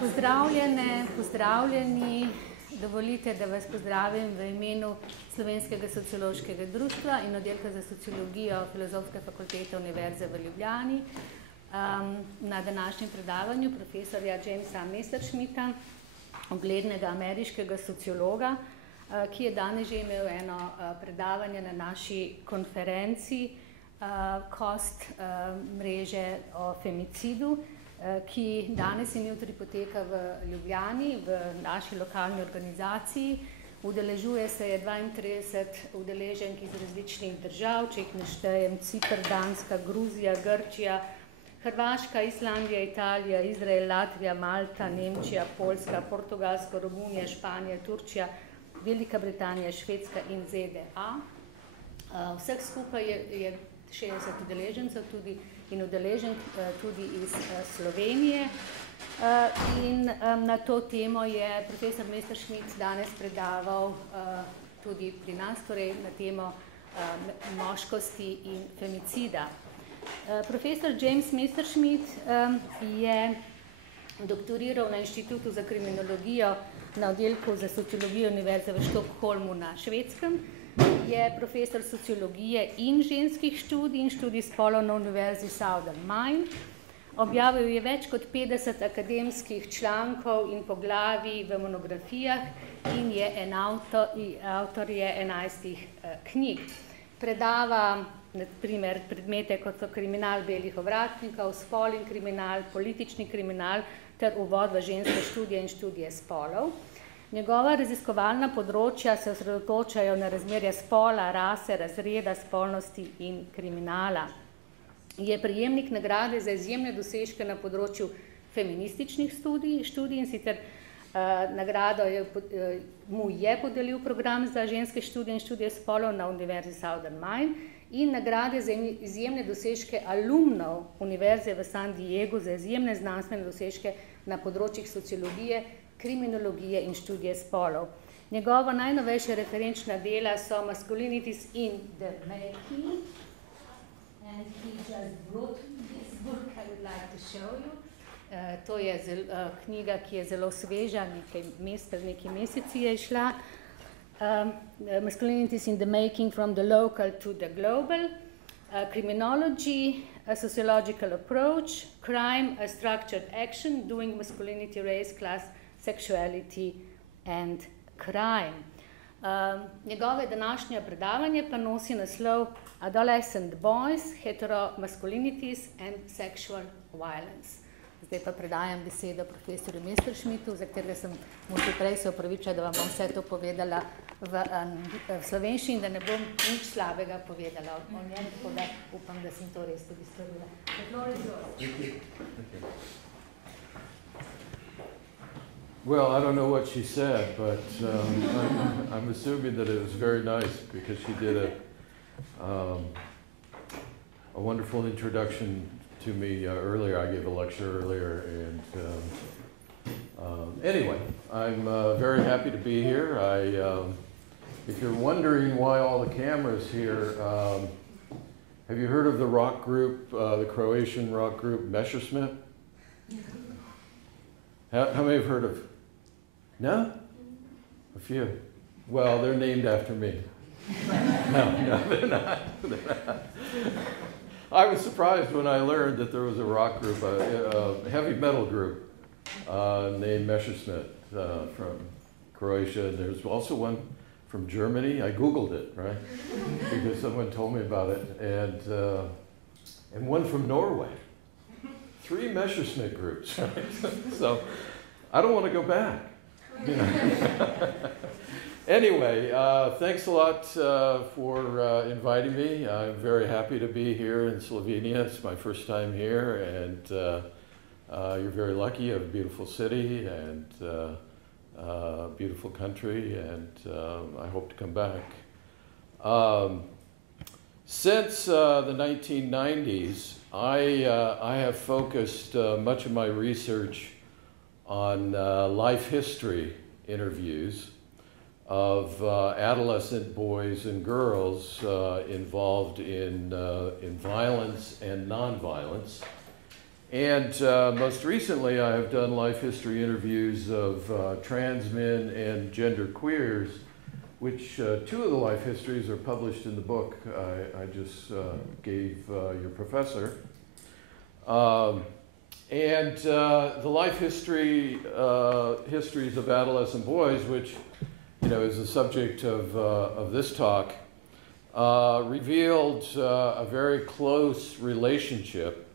Pozdravljene, pozdravljeni. Dovolite, da vas pozdravim v imenu Slovenskega sociološkega društva in oddelka za sociologijo Filozofske fakultete Univerze v Ljubljani na današnjem predavanju profesorja Jamesa Messerschmidta, uglednega ameriškega sociologa, ki je danes že imel eno predavanje na naši konferenci Kost mreže o femicidu, ki danes in jutri poteka v Ljubljani, v naši lokalni organizaciji. Udeležuje se je 32 udeleženk iz različnih držav, če jih naštejem: Cipr, Danska, Gruzija, Grčija, Hrvaška, Islandija, Italija, Izrael, Latvija, Malta, Nemčija, Poljska, Portugalska, Romunija, Španija, Turčija, Velika Britanija, Švedska in ZDA. Vseh skupaj je 60 udeležencev in udeleženk tudi iz Slovenije. In na to temo je profesor Messerschmidt danes predaval tudi pri nas, torej na temo moškosti in femicida. Profesor James Messerschmidt je doktoriral na Inštitutu za kriminologijo na oddelku za sociologijo Univerze v Štokholmu na Švedskem. Je profesor sociologije in ženskih študij in študij spolov na Univerzi Southern Maine. Objavil je več kot 50 akademskih člankov in poglavij v monografijah in je avtor je 11 knjig. Predava na primer predmete, kot so kriminal belih ovratnikov, spol in kriminal, politični kriminal ter uvod v ženske študije in študije spolov. Njegova raziskovalna področja se osredotočajo na razmerja spola, rase, razreda, spolnosti in kriminala. Je prejemnik nagrade za izjemne dosežke na področju feminističnih študij in sicer nagrado mu je podelil program za ženske študije in študije spolov na Univerzi Southern Maine in nagrade za izjemne dosežke alumnov Univerze v San Diegu za izjemne znanstvene dosežke na področjih sociologije, kriminologije in študije spolov. Njegova najnovejša referenčna dela so Masculinities in the Making, and he just brought this book, I would like to show you. To je knjiga, ki je zelo sveža, pred nekaj meseci je išla. Masculinities in the Making, from the local to the global. Criminology, a sociological approach. Crime, a structured action, doing masculinity, race, class, sexuality and crime. Njegove današnje predavanje pa nosi naslov Adolescent boys, heteromasculinities and sexual violence. Zdaj pa predajam besedo profesorju Messerschmidtu, za katerega sem mu že prej se opravičila, da vam bom vse to povedala v slovenščini, da ne bom nič slabega povedala o njem, tako da upam, da sem to res tudi storila. Well, I don't know what she said, but I'm assuming that it was very nice because she did a wonderful introduction to me earlier. I gave a lecture earlier, and anyway, I'm very happy to be here. If you're wondering why all the cameras here, have you heard of the rock group, the Croatian rock group Messerschmidt? How many have heard of? No? A few. Well, they're named after me. No, they're not. I was surprised when I learned that there was a rock group, a heavy metal group named Messerschmidt from Croatia. And there's also one from Germany. I Googled it, right? Because someone told me about it. And one from Norway. 3 Messerschmitt groups, right? So I don't want to go back. You know. Anyway, thanks a lot for inviting me. I'm very happy to be here in Slovenia. It's my first time here, and you're very lucky. You have a beautiful city and beautiful country, and I hope to come back. Since the 1990s, I have focused much of my research on life history interviews of adolescent boys and girls involved in violence and nonviolence. And most recently, I have done life history interviews of trans men and gender queers, which 2 of the life histories are published in the book I just gave your professor. And the life histories of adolescent boys, which is the subject of this talk, revealed a very close relationship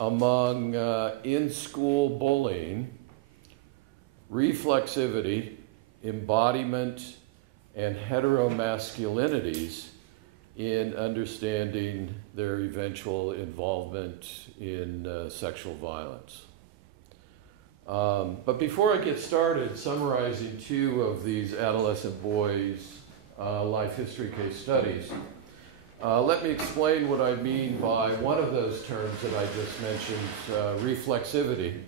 among in-school bullying, reflexivity, embodiment, and heteromasculinities in understanding their eventual involvement in sexual violence. But before I get started summarizing 2 of these adolescent boys' life history case studies, let me explain what I mean by one of those terms that I just mentioned, reflexivity,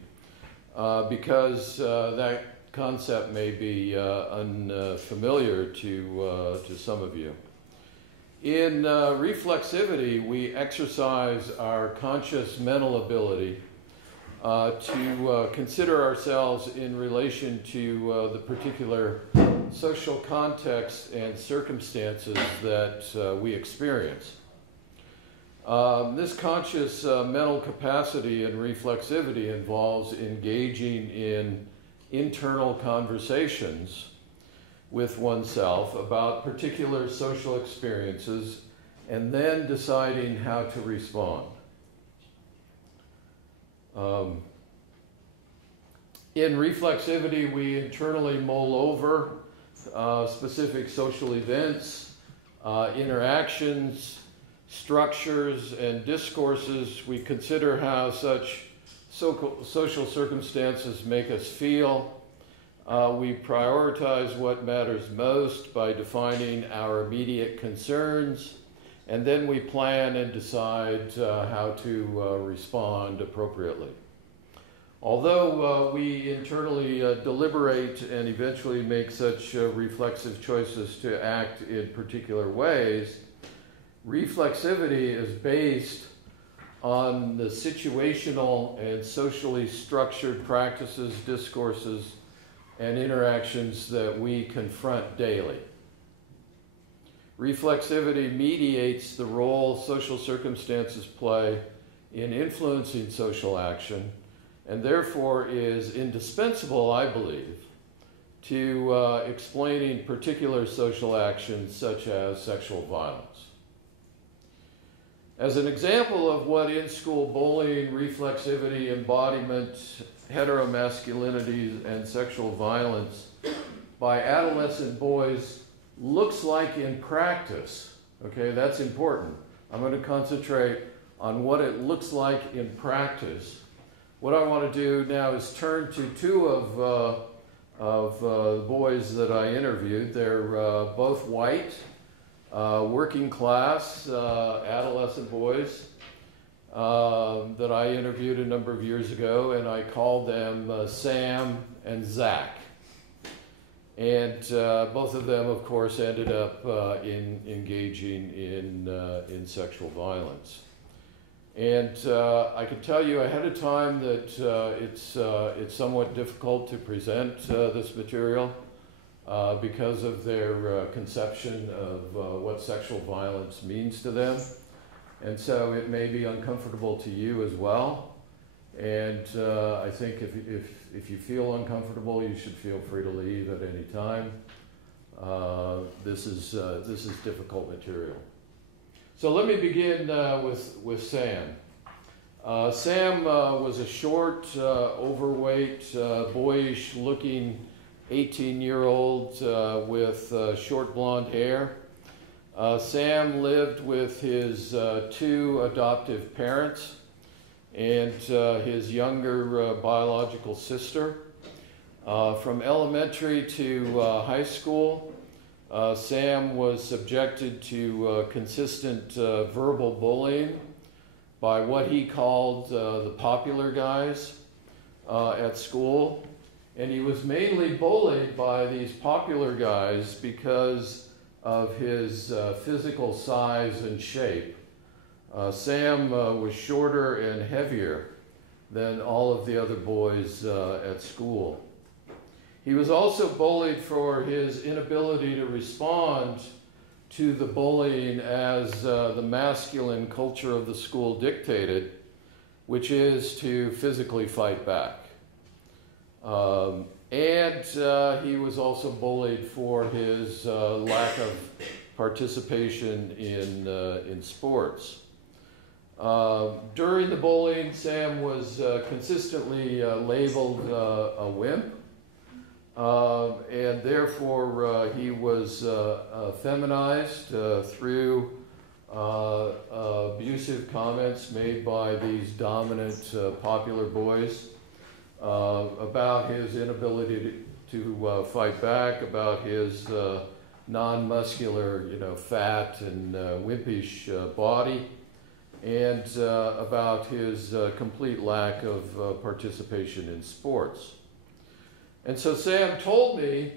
because that concept may be unfamiliar to some of you. In reflexivity, we exercise our conscious mental ability to consider ourselves in relation to the particular social context and circumstances that we experience. This conscious mental capacity and reflexivity involves engaging in internal conversations with oneself about particular social experiences and then deciding how to respond. In reflexivity, we internally mull over specific social events, interactions, structures, and discourses. We consider how such social circumstances make us feel. We prioritize what matters most by defining our immediate concerns, and then we plan and decide how to respond appropriately. Although we internally deliberate and eventually make such reflexive choices to act in particular ways, reflexivity is based on the situational and socially structured practices, discourses, and interactions that we confront daily. Reflexivity mediates the role social circumstances play in influencing social action, and therefore is indispensable, I believe, to explaining particular social actions such as sexual violence. As an example of what in-school bullying, reflexivity, embodiment, heteromasculinity, and sexual violence by adolescent boys looks like in practice, okay, that's important. I'm going to concentrate on what it looks like in practice. What I want to do now is turn to 2 of the boys that I interviewed. They're both white, working class, adolescent boys that I interviewed a number of years ago, and I called them Sam and Zach. And both of them, of course, ended up in engaging in sexual violence. And I can tell you ahead of time that it's somewhat difficult to present this material because of their conception of what sexual violence means to them. And so it may be uncomfortable to you as well. And I think if you feel uncomfortable, you should feel free to leave at any time. This is difficult material. So let me begin with Sam. Sam was a short, overweight, boyish-looking 18-year-old with short blonde hair. Sam lived with his two adoptive parents and his younger biological sister. From elementary to high school, Sam was subjected to consistent verbal bullying by what he called the popular guys at school. And he was mainly bullied by these popular guys because of his physical size and shape. Sam was shorter and heavier than all of the other boys at school. He was also bullied for his inability to respond to the bullying as the masculine culture of the school dictated, which is to physically fight back. And he was also bullied for his lack of participation in sports. During the bullying, Sam was consistently labeled a wimp, and therefore he was feminized through abusive comments made by these dominant popular boys about his inability to fight back, about his non-muscular, fat and wimpish body, and about his complete lack of participation in sports. And so Sam told me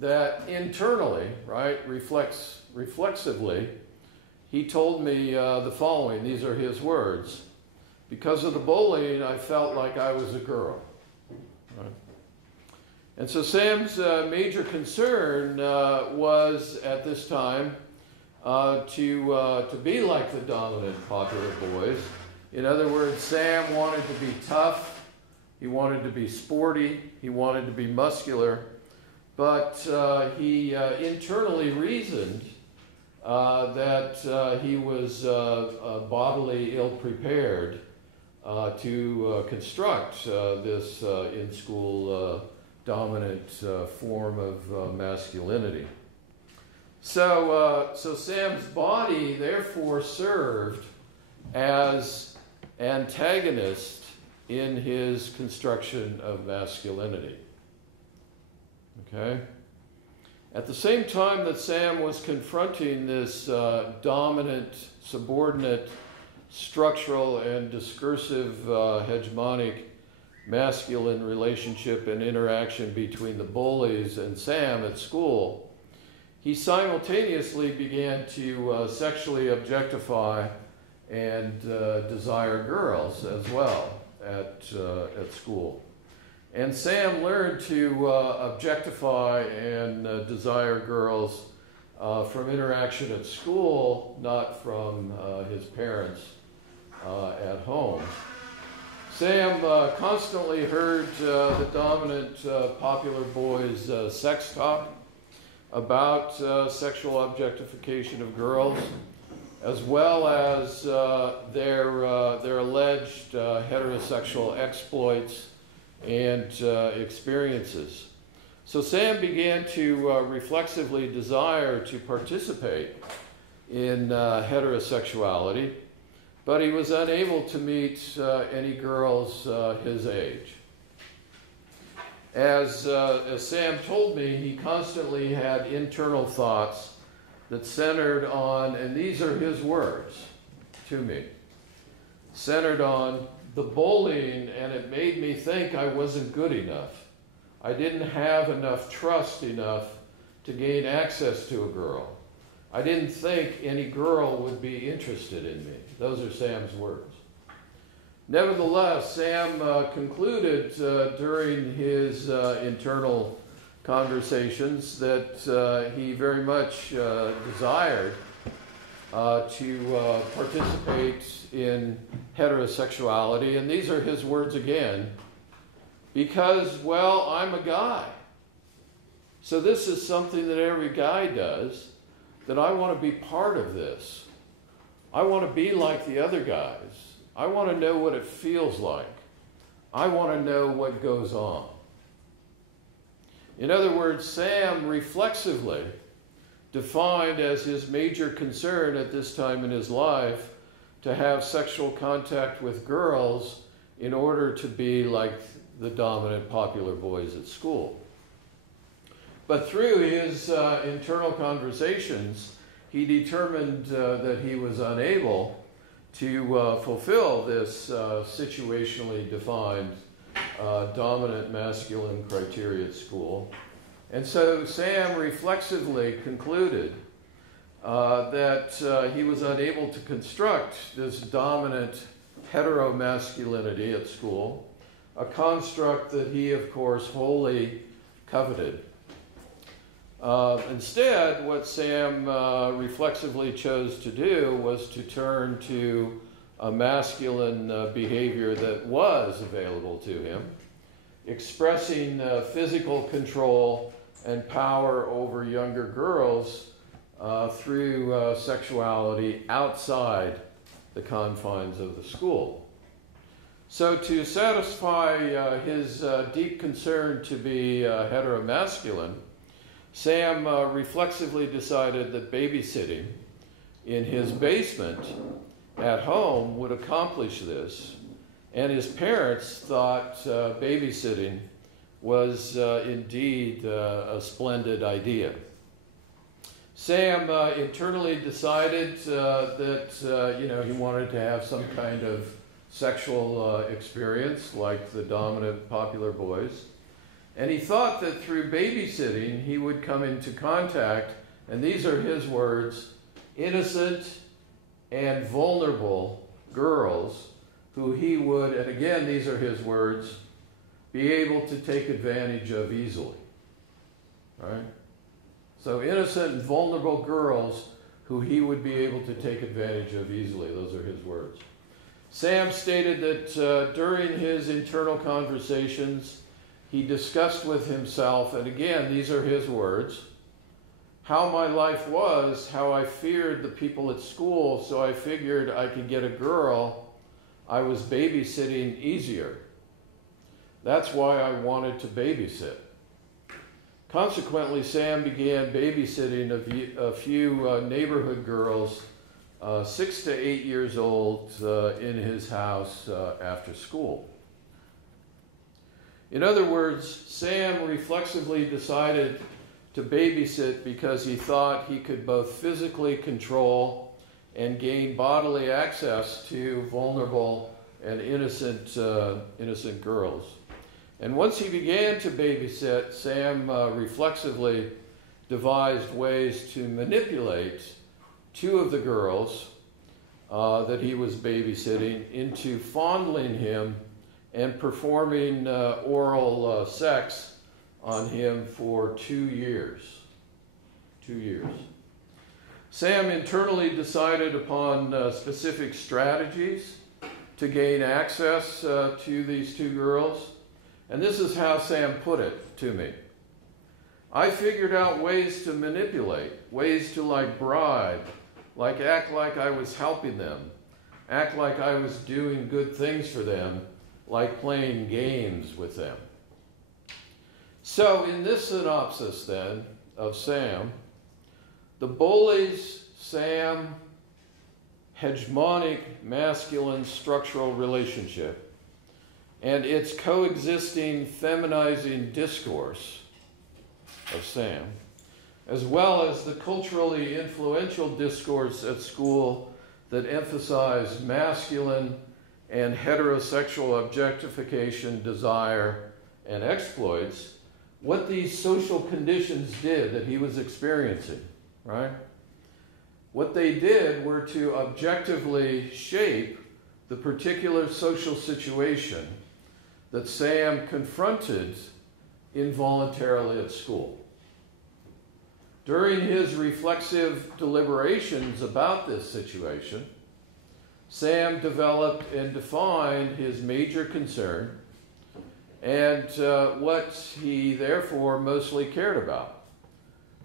that internally, right, reflexively, he told me the following. These are his words. Because of the bullying, I felt like I was a girl. Right? And so Sam's major concern was at this time to be like the dominant popular boys. In other words, Sam wanted to be tough. He wanted to be sporty. He wanted to be muscular. But he internally reasoned that he was bodily ill-prepared to construct this in-school dominant form of masculinity. So Sam's body therefore served as antagonist in his construction of masculinity. Okay? At the same time that Sam was confronting this dominant, subordinate, structural and discursive hegemonic masculine relationship and interaction between the bullies and Sam at school, he simultaneously began to sexually objectify and desire girls as well at school. And Sam learned to objectify and desire girls from interaction at school, not from his parents at home. Sam constantly heard the dominant popular boys' sex talk about sexual objectification of girls, as well as their alleged heterosexual exploits and experiences. So Sam began to reflexively desire to participate in heterosexuality, but he was unable to meet any girls his age. As Sam told me, he constantly had internal thoughts that centered on, and these are his words to me, centered on the bullying, and it made me think I wasn't good enough. I didn't have enough trust enough to gain access to a girl. I didn't think any girl would be interested in me. Those are Sam's words. Nevertheless, Sam concluded during his internal conversations that he very much desired to participate in heterosexuality. And these are his words again, because, well, I'm a guy. So this is something that every guy does, that I want to be part of this. I want to be like the other guys. I want to know what it feels like. I want to know what goes on. In other words, Sam reflexively defined as his major concern at this time in his life to have sexual contact with girls in order to be like the dominant popular boys at school. But through his internal conversations, he determined that he was unable to fulfill this situationally defined dominant masculine criteria at school. And so Sam reflexively concluded that he was unable to construct this dominant heteromasculinity at school, a construct that he, of course, wholly coveted. Instead, what Sam reflexively chose to do was to turn to a masculine behavior that was available to him, expressing physical control and power over younger girls through sexuality outside the confines of the school. So to satisfy his deep concern to be heteromasculine, Sam reflexively decided that babysitting in his basement at home would accomplish this, and his parents thought babysitting was indeed a splendid idea. Sam internally decided that he wanted to have some kind of sexual experience like the dominant popular boys. And he thought that through babysitting, he would come into contact, and these are his words, innocent and vulnerable girls who he would, and again, these are his words, be able to take advantage of easily. Right? So innocent and vulnerable girls who he would be able to take advantage of easily. Those are his words. Sam stated that during his internal conversations, he discussed with himself, and again, these are his words, how my life was, how I feared the people at school, so I figured I could get a girl I was babysitting easier. That's why I wanted to babysit. Consequently, Sam began babysitting a few neighborhood girls 6 to 8 years old in his house after school. In other words, Sam reflexively decided to babysit because he thought he could both physically control and gain bodily access to vulnerable and innocent girls. And once he began to babysit, Sam reflexively devised ways to manipulate two of the girls that he was babysitting into fondling him and performing oral sex on him for 2 years. 2 years. Sam internally decided upon specific strategies to gain access to these two girls. And this is how Sam put it to me. I figured out ways to manipulate, ways to like bribe, like act like I was helping them, act like I was doing good things for them, like playing games with them. So in this synopsis then of Sam, the bully's Sam hegemonic masculine structural relationship and its coexisting feminizing discourse of Sam, as well as the culturally influential discourse at school that emphasized masculine and heterosexual objectification, desire, and exploits, what these social conditions did that he was experiencing, right? What they did were to objectively shape the particular social situation that Sam confronted involuntarily at school. During his reflexive deliberations about this situation, Sam developed and defined his major concern and what he therefore mostly cared about,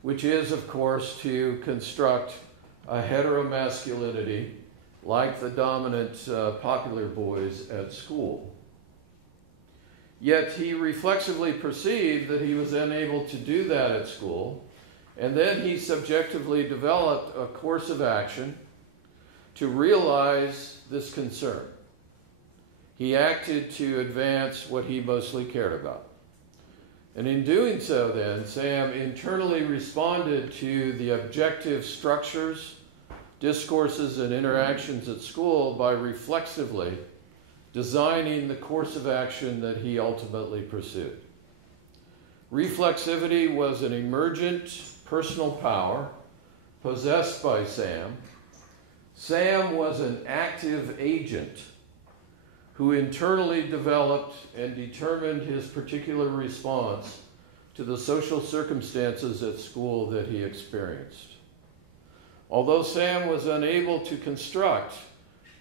which is, of course, to construct a heteromasculinity like the dominant popular boys at school. Yet he reflexively perceived that he was unable to do that at school, and then he subjectively developed a course of action to realize this concern. He acted to advance what he mostly cared about. And in doing so then, Sam internally responded to the objective structures, discourses, and interactions at school by reflexively designing the course of action that he ultimately pursued. Reflexivity was an emergent personal power possessed by Sam. Sam was an active agent who internally developed and determined his particular response to the social circumstances at school that he experienced. Although Sam was unable to construct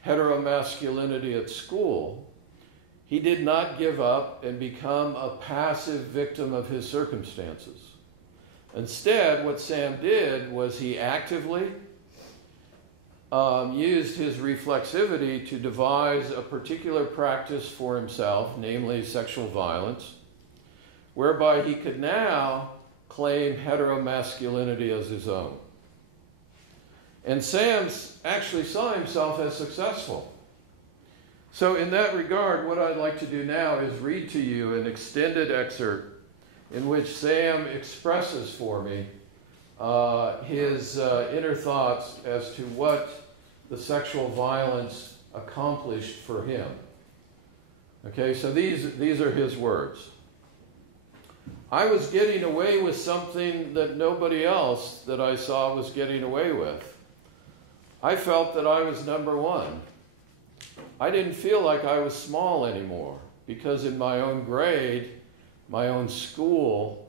heteromasculinity at school, he did not give up and become a passive victim of his circumstances. Instead, what Sam did was he actively used his reflexivity to devise a particular practice for himself, namely sexual violence, whereby he could now claim heteromasculinity as his own. And Sam actually saw himself as successful. So in that regard, what I'd like to do now is read to you an extended excerpt in which Sam expresses for me his inner thoughts as to what the sexual violence accomplished for him. Okay, so these are his words. I was getting away with something that nobody else that I saw was getting away with. I felt that I was number one. I didn't feel like I was small anymore because in my own grade, my own school,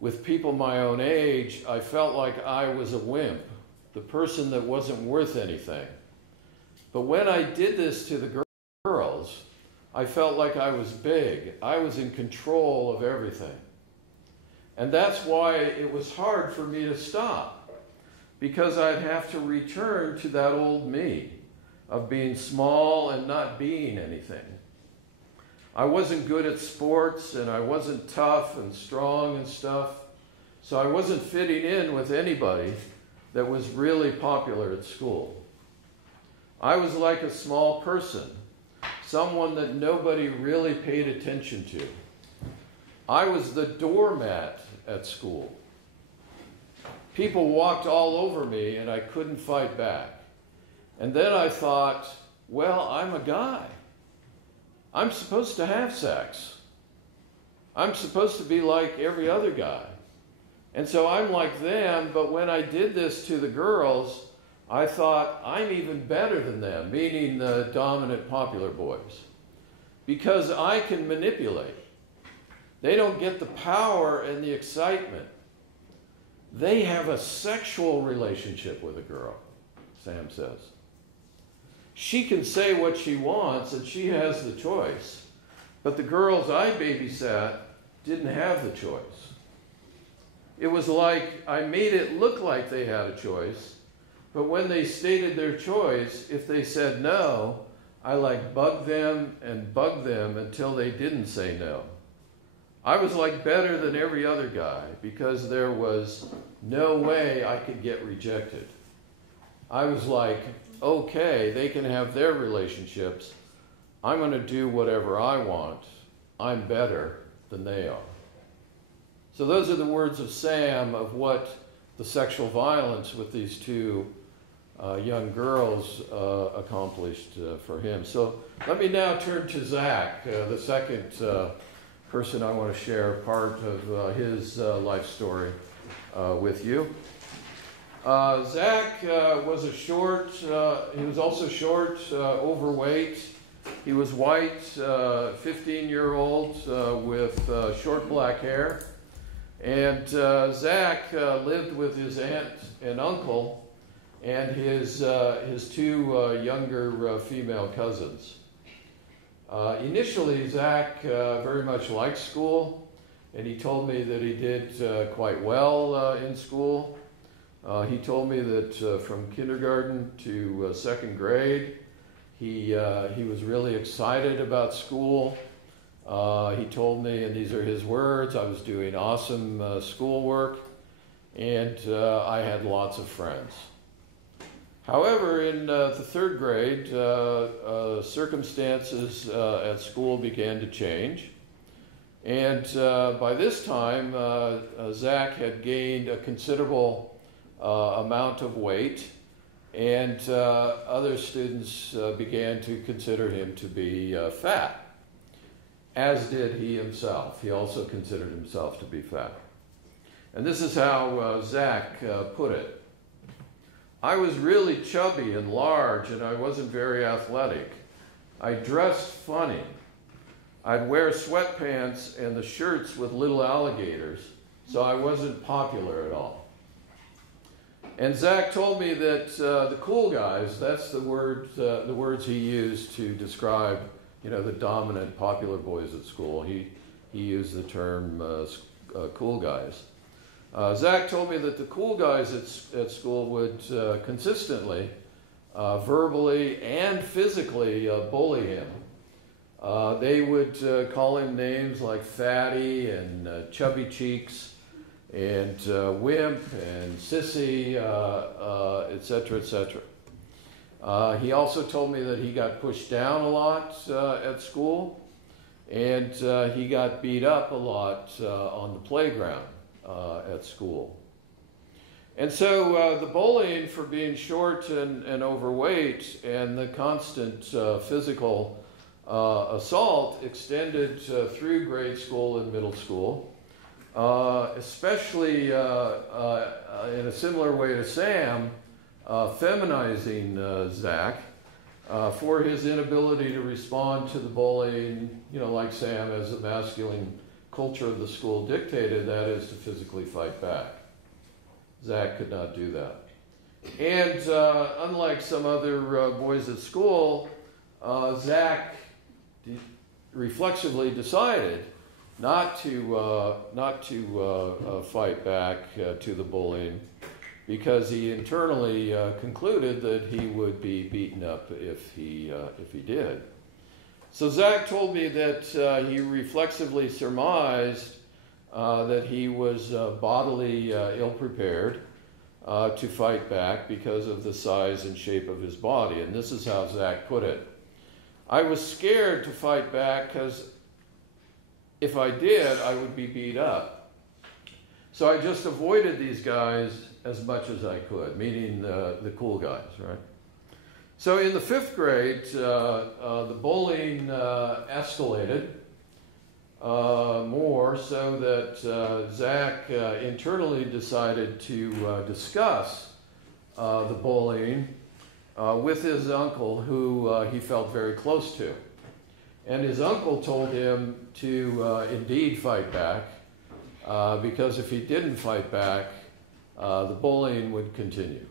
with people my own age, I felt like I was a wimp, the person that wasn't worth anything. But when I did this to the girls, I felt like I was big. I was in control of everything. And that's why it was hard for me to stop, because I'd have to return to that old me of being small and not being anything. I wasn't good at sports, and I wasn't tough and strong and stuff, so I wasn't fitting in with anybody that was really popular at school. I was like a small person, someone that nobody really paid attention to. I was the doormat at school. People walked all over me, and I couldn't fight back. And then I thought, well, I'm a guy. I'm supposed to have sex. I'm supposed to be like every other guy. And so I'm like them, but when I did this to the girls, I thought I'm even better than them, meaning the dominant popular boys, because I can manipulate. They don't get the power and the excitement. They have a sexual relationship with a girl, Sam says. She can say what she wants, and she has the choice. But the girls I babysat didn't have the choice. It was like I made it look like they had a choice, but when they stated their choice, if they said no, I bugged them until they didn't say no. I was better than every other guy because there was no way I could get rejected. I was like, okay, they can have their relationships. I'm going to do whatever I want. I'm better than they are. So those are the words of Sam of what the sexual violence with these two young girls accomplished for him. So let me now turn to Zach, the second person I want to share part of his life story with you. Zach was he was also short, overweight. He was white, 15-year-old with short black hair. And Zach lived with his aunt and uncle and his two younger female cousins. Initially, Zach very much liked school, and he told me that he did quite well in school. He told me that from kindergarten to second grade, he was really excited about school. He told me, and these are his words, I was doing awesome schoolwork, and I had lots of friends. However, in the third grade, circumstances at school began to change. And by this time, Zach had gained a considerable amount of weight, and other students began to consider him to be fat, as did he himself. He also considered himself to be fat. And this is how Zach put it. I was really chubby and large, and I wasn't very athletic. I dressed funny. I'd wear sweatpants and the shirts with little alligators, so I wasn't popular at all. And Zach told me that the cool guys, that's the words he used to describe, the dominant popular boys at school. He used the term cool guys. Zach told me that the cool guys at school would consistently, verbally and physically bully him. They would call him names like fatty and chubby cheeks and wimp and sissy, etc., etc. He also told me that he got pushed down a lot at school, and he got beat up a lot on the playground at school. And so the bullying for being short and overweight and the constant physical assault extended through grade school and middle school, especially in a similar way to Sam, feminizing Zach for his inability to respond to the bullying, like Sam, as the masculine culture of the school dictated, that is to physically fight back. Zach could not do that. And unlike some other boys at school, Zach reflexively decided not to fight back to the bullying, because he internally concluded that he would be beaten up if he did. So Zach told me that he reflexively surmised that he was bodily ill-prepared to fight back because of the size and shape of his body. And this is how Zach put it. I was scared to fight back because if I did, I would be beat up. So I just avoided these guys as much as I could, meaning the cool guys, right? So in the fifth grade, the bullying escalated more, so that Zach internally decided to discuss the bullying with his uncle, who he felt very close to. And his uncle told him to indeed fight back, because if he didn't fight back, the bullying would continue.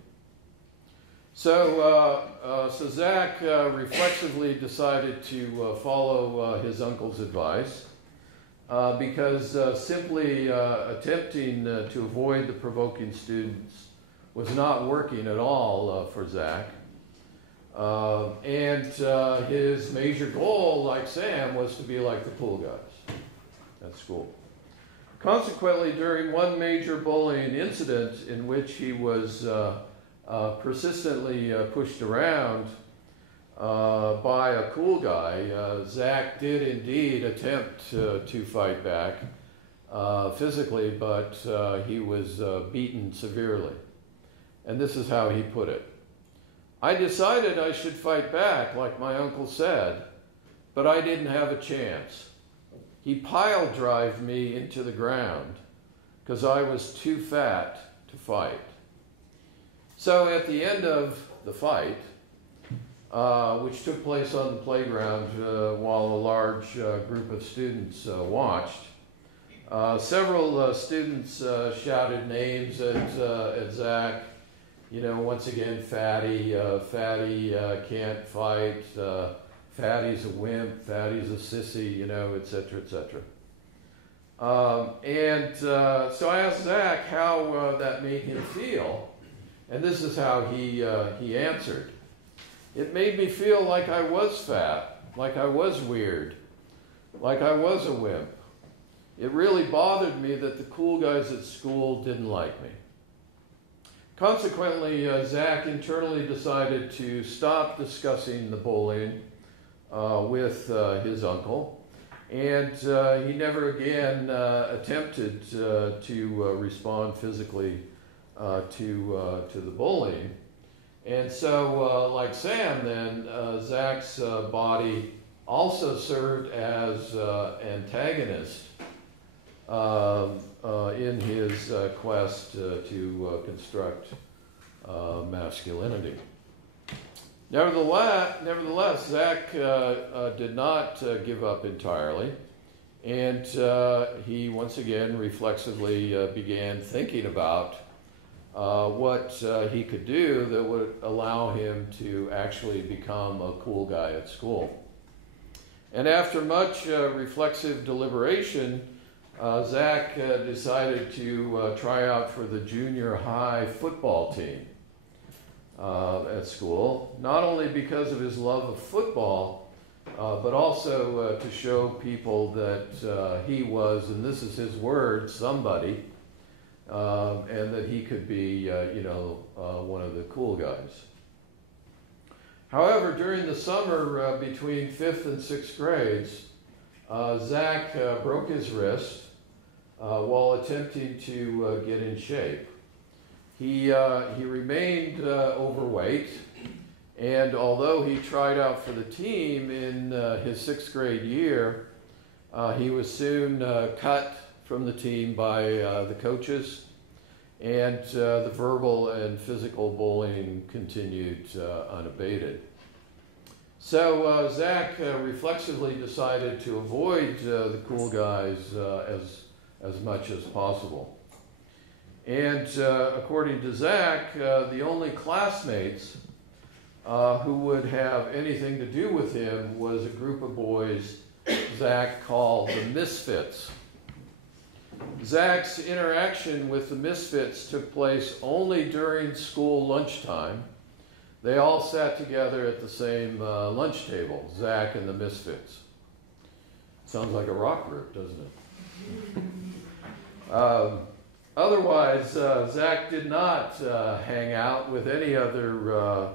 So Zach reflexively decided to follow his uncle's advice, because simply attempting to avoid the provoking students was not working at all for Zach. And his major goal, like Sam, was to be like the cool guys at school. Consequently, during one major bullying incident in which he was persistently pushed around by a cool guy, Zach did indeed attempt to fight back physically, but he was beaten severely. And this is how he put it. I decided I should fight back, like my uncle said, but I didn't have a chance. He pile-drived me into the ground because I was too fat to fight. So at the end of the fight, which took place on the playground while a large group of students watched, Several students shouted names at Zach. You know, once again, fatty, fatty can't fight, fatty's a wimp, fatty's a sissy, you know, etc., etc. So I asked Zach how that made him feel, and this is how he answered. It made me feel like I was fat, like I was weird, like I was a wimp. It really bothered me that the cool guys at school didn't like me. Consequently, Zach internally decided to stop discussing the bullying with his uncle, and he never again attempted to respond physically to the bullying. And so, like Sam then, Zach's body also served as antagonist in his quest to construct masculinity. Nevertheless, Zach did not give up entirely, and he once again reflexively began thinking about what he could do that would allow him to actually become a cool guy at school. And after much reflexive deliberation, Zach decided to try out for the junior high football team at school, not only because of his love of football, but also to show people that he was, and this is his word, somebody, and that he could be, one of the cool guys. However, during the summer between 5th and 6th grades, Zach broke his wrist while attempting to get in shape. He remained overweight, and although he tried out for the team in his 6th grade year, he was soon cut from the team by the coaches, and the verbal and physical bullying continued unabated. So Zach reflexively decided to avoid the cool guys as much as possible. And according to Zach, the only classmates who would have anything to do with him was a group of boys Zach called the Misfits. Zach's interaction with the Misfits took place only during school lunchtime. They all sat together at the same lunch table, Zach and the Misfits. Sounds like a rock group, doesn't it? Otherwise, Zach did not hang out with any other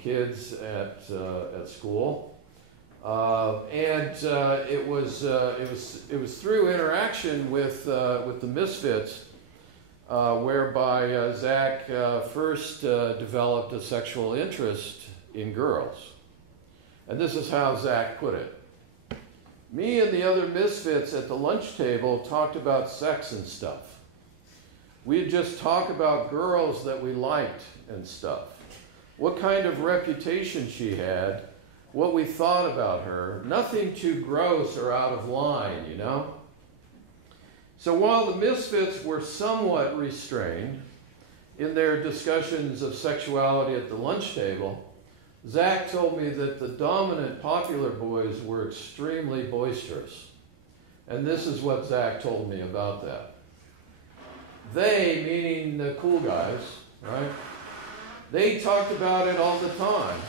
kids at school. And it was through interaction with the Misfits whereby Zach first developed a sexual interest in girls. And this is how Zach put it. Me and the other Misfits at the lunch table talked about sex and stuff. We'd just talk about girls that we liked and stuff. What kind of reputation she had, what we thought about her, nothing too gross or out of line, you know? So while the Misfits were somewhat restrained in their discussions of sexuality at the lunch table, Zach told me that the dominant popular boys were extremely boisterous. And this is what Zach told me about that. They, meaning the cool guys, right? They talked about it all the time.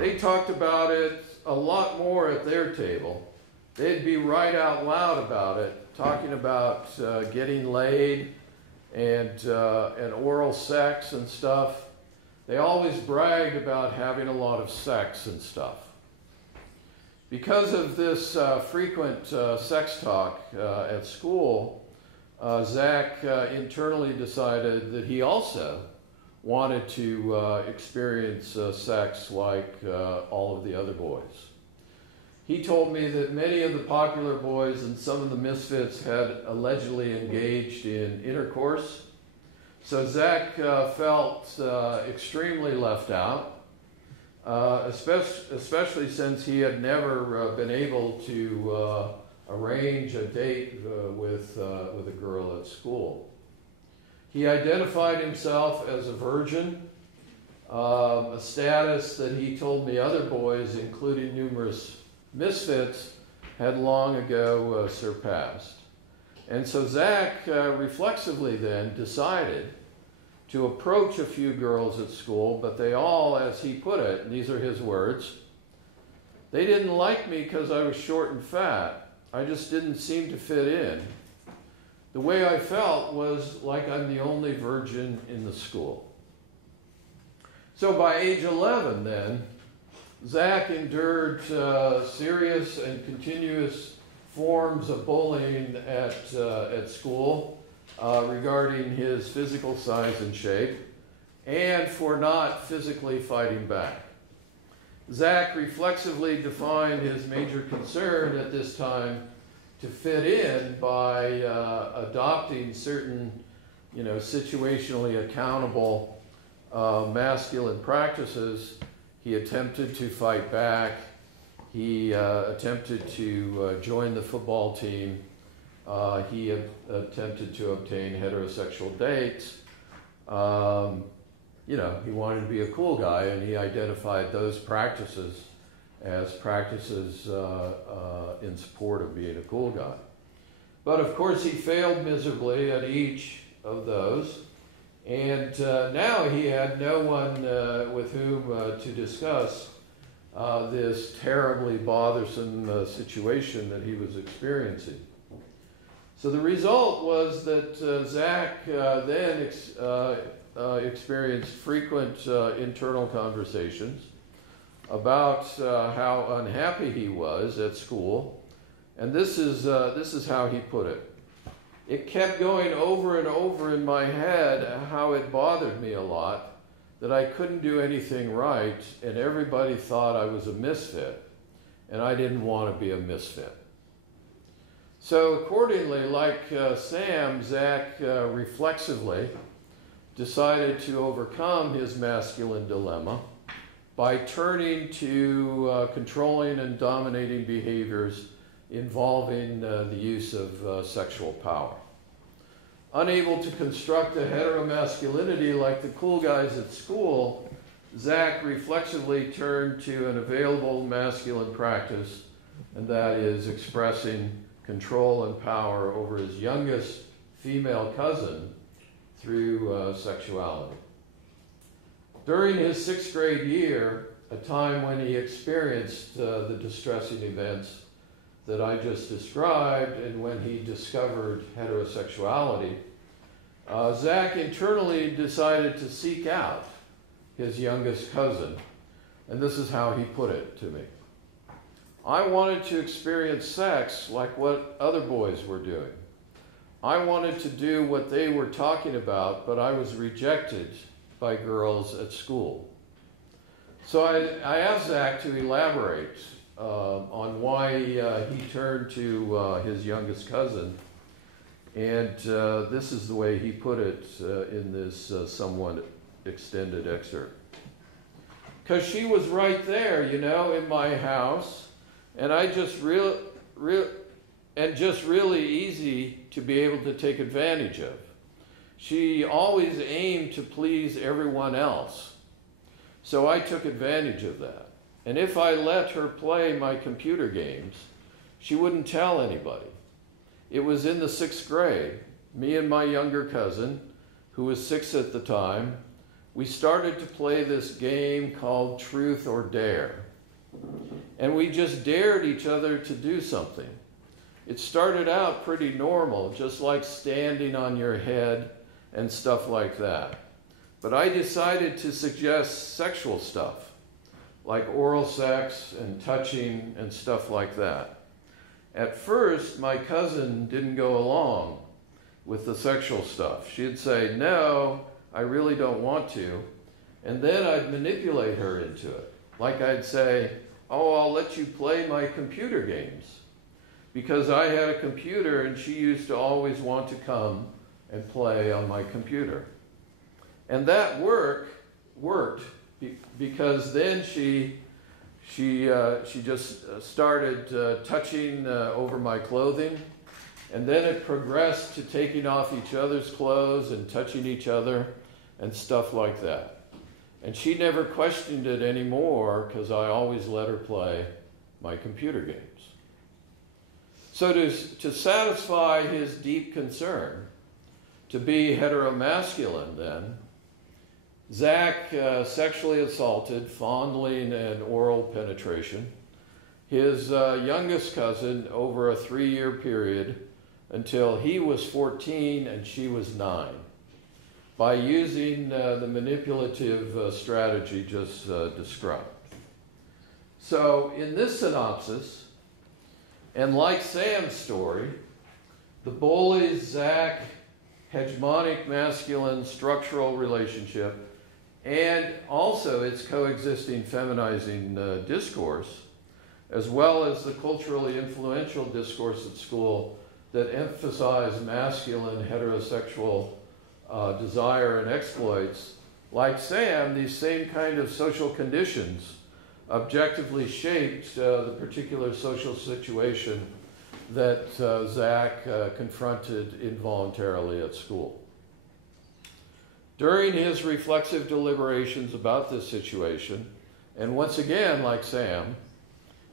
They talked about it a lot more at their table. They'd be right out loud about it, talking about getting laid and oral sex and stuff. They always bragged about having a lot of sex and stuff. Because of this frequent sex talk at school, Zach internally decided that he also wanted to experience sex like all of the other boys. He told me that many of the popular boys and some of the Misfits had allegedly engaged in intercourse. So Zach felt extremely left out, especially since he had never been able to arrange a date with a girl at school. He identified himself as a virgin, a status that he told me other boys, including numerous misfits, had long ago surpassed. And so Zach reflexively then decided to approach a few girls at school, but they all, as he put it, and these are his words, they didn't like me because I was short and fat. I just didn't seem to fit in. The way I felt was like I'm the only virgin in the school. So by age 11 then, Zach endured serious and continuous forms of bullying at school regarding his physical size and shape, and for not physically fighting back. Zach reflexively defined his major concern at this time to fit in by adopting certain, situationally accountable masculine practices. He attempted to fight back. He attempted to join the football team. He attempted to obtain heterosexual dates. He wanted to be a cool guy, and he identified those practices as practices in support of being a cool guy. But of course, he failed miserably at each of those. And now he had no one with whom to discuss this terribly bothersome situation that he was experiencing. So the result was that Zach then experienced frequent internal conversations about how unhappy he was at school. And this is how he put it. It kept going over and over in my head how it bothered me a lot that I couldn't do anything right, and everybody thought I was a misfit, and I didn't want to be a misfit. So accordingly, like Sam, Zach reflexively decided to overcome his masculine dilemma by turning to controlling and dominating behaviors involving the use of sexual power. Unable to construct a heteromasculinity like the cool guys at school, Zach reflexively turned to an available masculine practice, and that is expressing control and power over his youngest female cousin through sexuality. During his 6th grade year, a time when he experienced the distressing events that I just described, and when he discovered heterosexuality, Zach internally decided to seek out his youngest cousin, and this is how he put it to me. I wanted to experience sex like what other boys were doing. I wanted to do what they were talking about, but I was rejected by girls at school. So I asked Zach to elaborate on why he turned to his youngest cousin, and this is the way he put it in this somewhat extended excerpt. Because she was right there, in my house, and I just really easy to be able to take advantage of. She always aimed to please everyone else, so I took advantage of that. And if I let her play my computer games, she wouldn't tell anybody. It was in the 6th grade, me and my younger cousin, who was 6 at the time, we started to play this game called Truth or Dare. And we just dared each other to do something. It started out pretty normal, just like standing on your head and stuff like that. But I decided to suggest sexual stuff, like oral sex and touching and stuff like that. At first, my cousin didn't go along with the sexual stuff. She'd say, "No, I really don't want to." And then I'd manipulate her into it. Like I'd say, "Oh, I'll let you play my computer games." Because I had a computer and she used to always want to come and play on my computer. And that worked because then she She just started touching over my clothing, and then it progressed to taking off each other's clothes and touching each other and stuff like that. And she never questioned it anymore because I always let her play my computer games. So to satisfy his deep concern, to be heteromasculine then, Zach sexually assaulted, fondling and oral penetration, his youngest cousin over a 3-year period until he was 14 and she was 9, by using the manipulative strategy just described. So in this synopsis, and like Sam's story, the bully's Zach hegemonic masculine structural relationship and also its coexisting feminizing discourse, as well as the culturally influential discourse at school that emphasized masculine heterosexual desire and exploits, like Sam, these same kind of social conditions objectively shaped the particular social situation that Zach confronted involuntarily at school. During his reflexive deliberations about this situation, and once again, like Sam,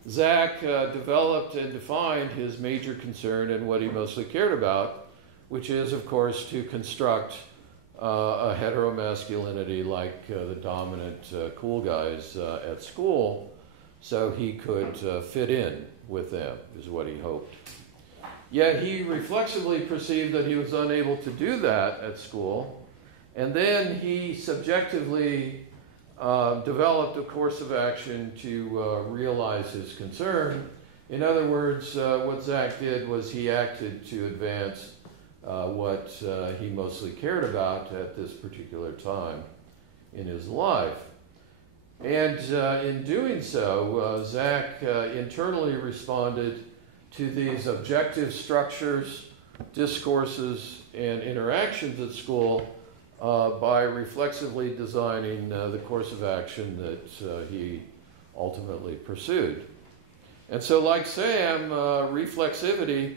Zach developed and defined his major concern and what he mostly cared about, which is, of course, to construct a heteromasculinity like the dominant cool guys at school, so he could fit in with them, is what he hoped. Yet he reflexively perceived that he was unable to do that at school, and then he subjectively developed a course of action to realize his concern. In other words, what Zach did was he acted to advance what he mostly cared about at this particular time in his life. And in doing so, Zach internally responded to these objective structures, discourses, and interactions at school by reflexively designing the course of action that he ultimately pursued. And so, like Sam, reflexivity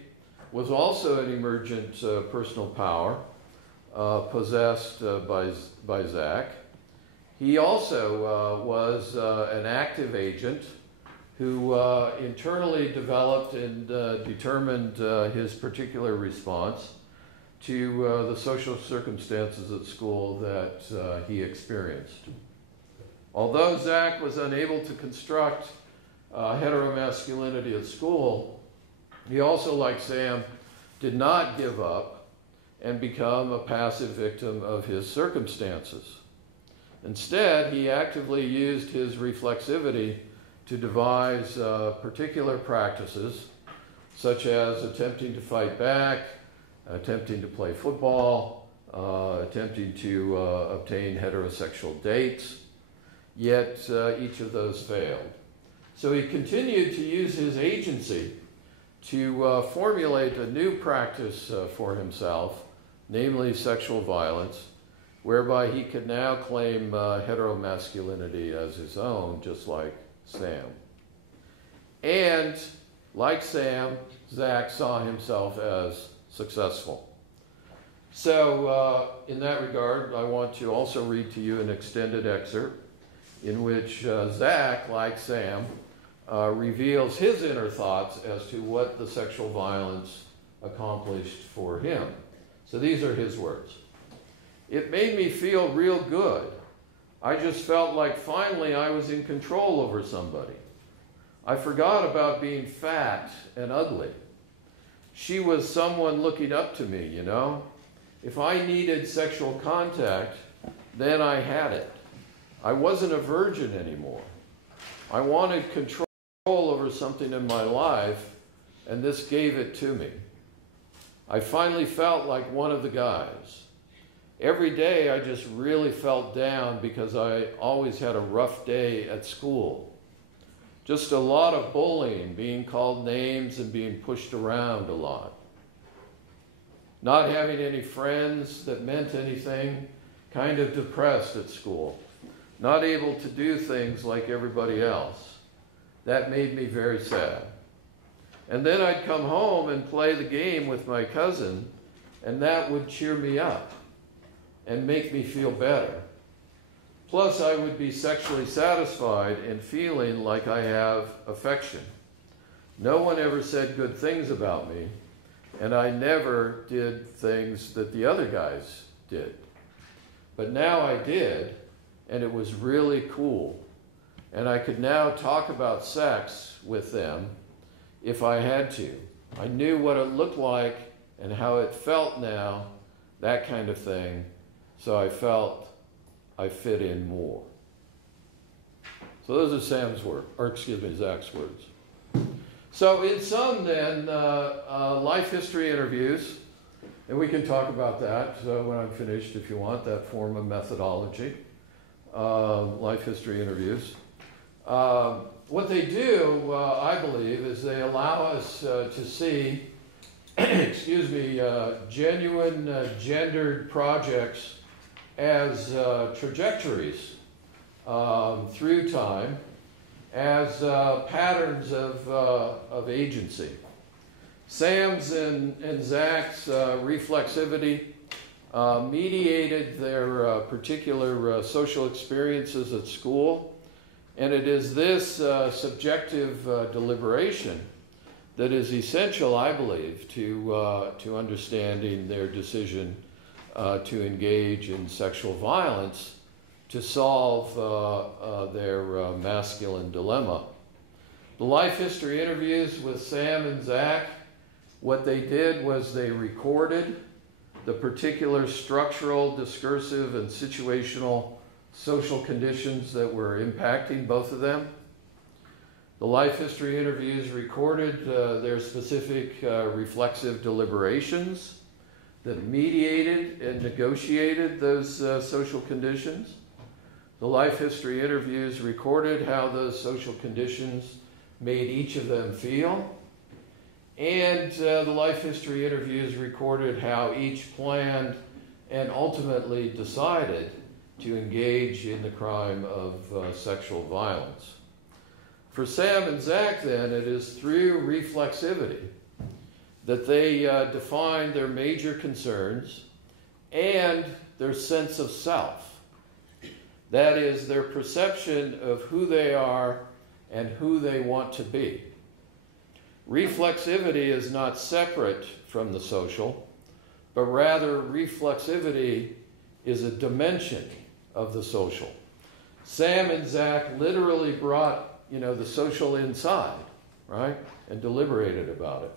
was also an emergent personal power possessed by Zach. He also was an active agent who internally developed and determined his particular response to the social circumstances at school that he experienced. Although Zach was unable to construct heteromasculinity at school, he also, like Sam, did not give up and become a passive victim of his circumstances. Instead, he actively used his reflexivity to devise particular practices, such as attempting to fight back, attempting to play football, attempting to obtain heterosexual dates, yet each of those failed. So he continued to use his agency to formulate a new practice for himself, namely sexual violence, whereby he could now claim heteromasculinity as his own, just like Sam. And, like Sam, Zach saw himself as successful. So, in that regard, I want to also read to you an extended excerpt in which Zach, like Sam, reveals his inner thoughts as to what the sexual violence accomplished for him. So these are his words. "It made me feel real good. I just felt like finally I was in control over somebody. I forgot about being fat and ugly. She was someone looking up to me, you know. If I needed sexual contact, then I had it. I wasn't a virgin anymore. I wanted control over something in my life, and this gave it to me. I finally felt like one of the guys. Every day I just really felt down because I always had a rough day at school. Just a lot of bullying, being called names and being pushed around a lot. Not having any friends that meant anything, kind of depressed at school. Not able to do things like everybody else. that made me very sad. And then I'd come home and play the game with my cousin, and that would cheer me up and make me feel better. Plus, I would be sexually satisfied and feeling like I have affection. No one ever said good things about me, and I never did things that the other guys did. But now I did, and it was really cool. And I could now talk about sex with them if I had to. I knew what it looked like and how it felt now, that kind of thing. So I felt I fit in more. So those are Zach's words. So in sum then, life history interviews, and we can talk about that when I'm finished if you want, that form of methodology, life history interviews. What they do, I believe, is they allow us to see, genuine gendered projects as trajectories through time, as patterns of agency. Sam's and Zach's reflexivity mediated their particular social experiences at school. And it is this subjective deliberation that is essential, I believe, to understanding their decision to engage in sexual violence to solve their masculine dilemma. The life history interviews with Sam and Zach, what they did was they recorded the particular structural, discursive, and situational social conditions that were impacting both of them. The life history interviews recorded their specific reflexive deliberations that mediated and negotiated those social conditions. The life history interviews recorded how those social conditions made each of them feel. And the life history interviews recorded how each planned and ultimately decided to engage in the crime of sexual violence. For Sam and Zach, then, it is through reflexivity that they define their major concerns and their sense of self. That is, their perception of who they are and who they want to be. Reflexivity is not separate from the social, but rather reflexivity is a dimension of the social. Sam and Zach literally brought, the social inside, right? And deliberated about it.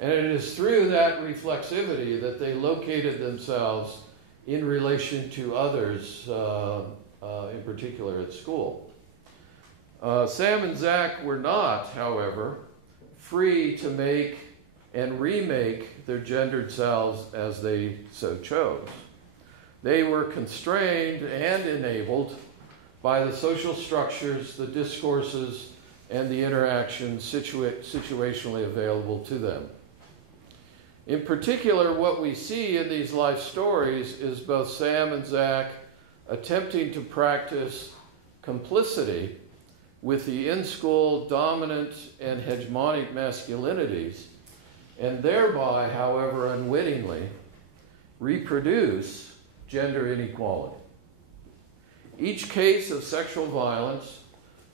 And it is through that reflexivity that they located themselves in relation to others, in particular at school. Sam and Zach were not, however, free to make and remake their gendered selves as they so chose. They were constrained and enabled by the social structures, the discourses, and the interactions situationally available to them. In particular, what we see in these life stories is both Sam and Zach attempting to practice complicity with the in-school dominant and hegemonic masculinities, and thereby, however unwittingly, reproduce gender inequality. Each case of sexual violence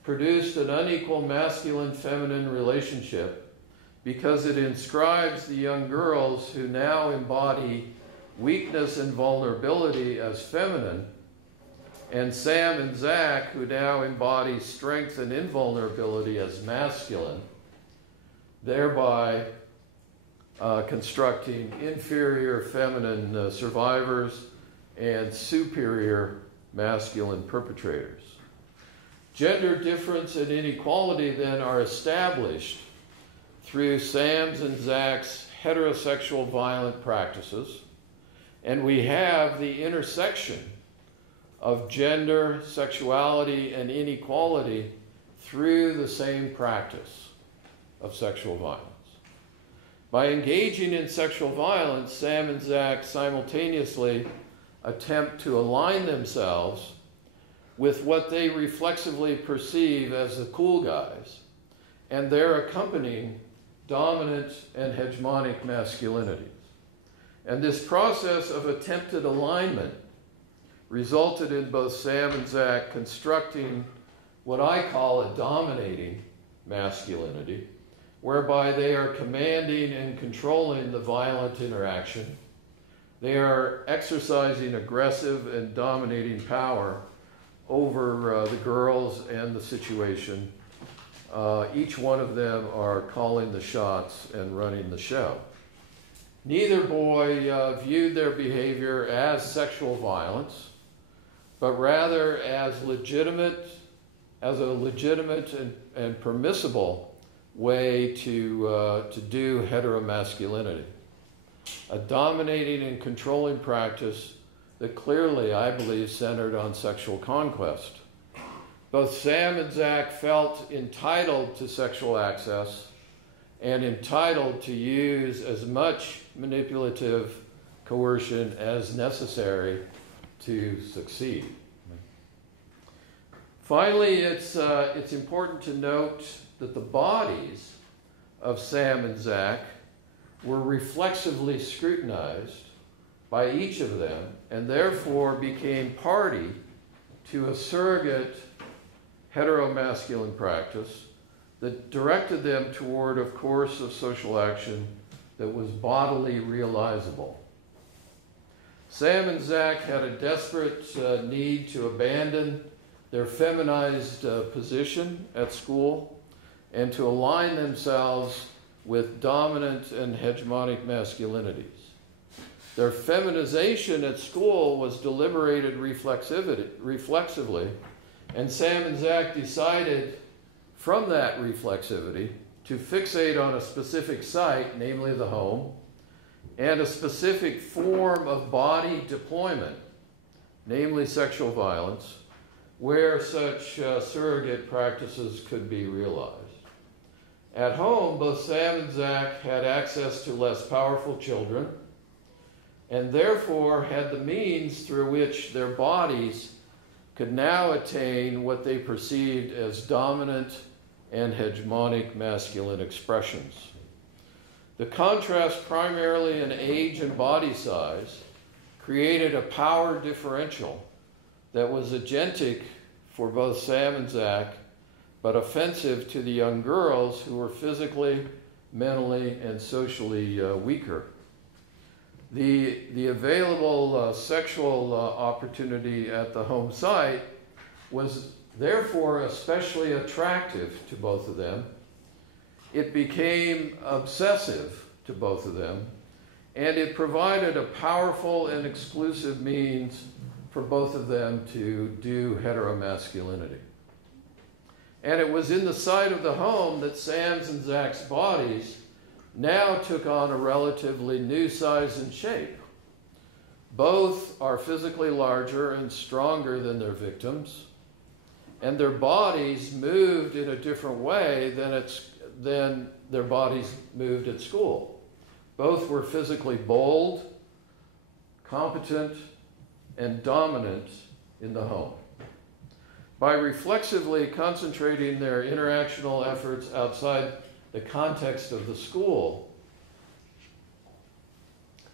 produced an unequal masculine-feminine relationship because it inscribes the young girls who now embody weakness and vulnerability as feminine, and Sam and Zach, who now embody strength and invulnerability as masculine, thereby constructing inferior feminine survivors and superior masculine perpetrators. Gender difference and inequality then are established through Sam's and Zach's heterosexual violent practices, and we have the intersection of gender, sexuality, and inequality through the same practice of sexual violence. By engaging in sexual violence, Sam and Zach simultaneously attempt to align themselves with what they reflexively perceive as the cool guys and their accompanying dominant and hegemonic masculinities. And this process of attempted alignment resulted in both Sam and Zach constructing what I call a dominating masculinity, whereby they are commanding and controlling the violent interaction. They are exercising aggressive and dominating power over the girls and the situation. Each one of them are calling the shots and running the show. Neither boy viewed their behavior as sexual violence, but rather as a legitimate and permissible way to do heteromasculinity. A dominating and controlling practice that clearly, I believe, centered on sexual conquest. Both Sam and Zach felt entitled to sexual access and entitled to use as much manipulative coercion as necessary to succeed. Finally, it's important to note that the bodies of Sam and Zach were reflexively scrutinized by each of them and therefore became party to a surrogate heteromasculine practice that directed them toward a course of social action that was bodily realizable. Sam and Zach had a desperate need to abandon their feminized position at school and to align themselves with dominant and hegemonic masculinities. Their feminization at school was deliberated reflexively, and Sam and Zach decided from that reflexivity to fixate on a specific site, namely the home, and a specific form of body deployment, namely sexual violence, where such surrogate practices could be realized. At home, both Sam and Zach had access to less powerful children and therefore had the means through which their bodies could now attain what they perceived as dominant and hegemonic masculine expressions. The contrast, primarily in age and body size, created a power differential that was agentic for both Sam and Zach, but offensive to the young girls who were physically, mentally, and socially weaker. The available sexual opportunity at the home site was therefore especially attractive to both of them. It became obsessive to both of them, and it provided a powerful and exclusive means for both of them to do heteromasculinity. And it was in the site of the home that Sam's and Zach's bodies now took on a relatively new size and shape. Both are physically larger and stronger than their victims, and their bodies moved in a different way than their bodies moved at school. Both were physically bold, competent, and dominant in the home. By reflexively concentrating their interactional efforts outside the context of the school,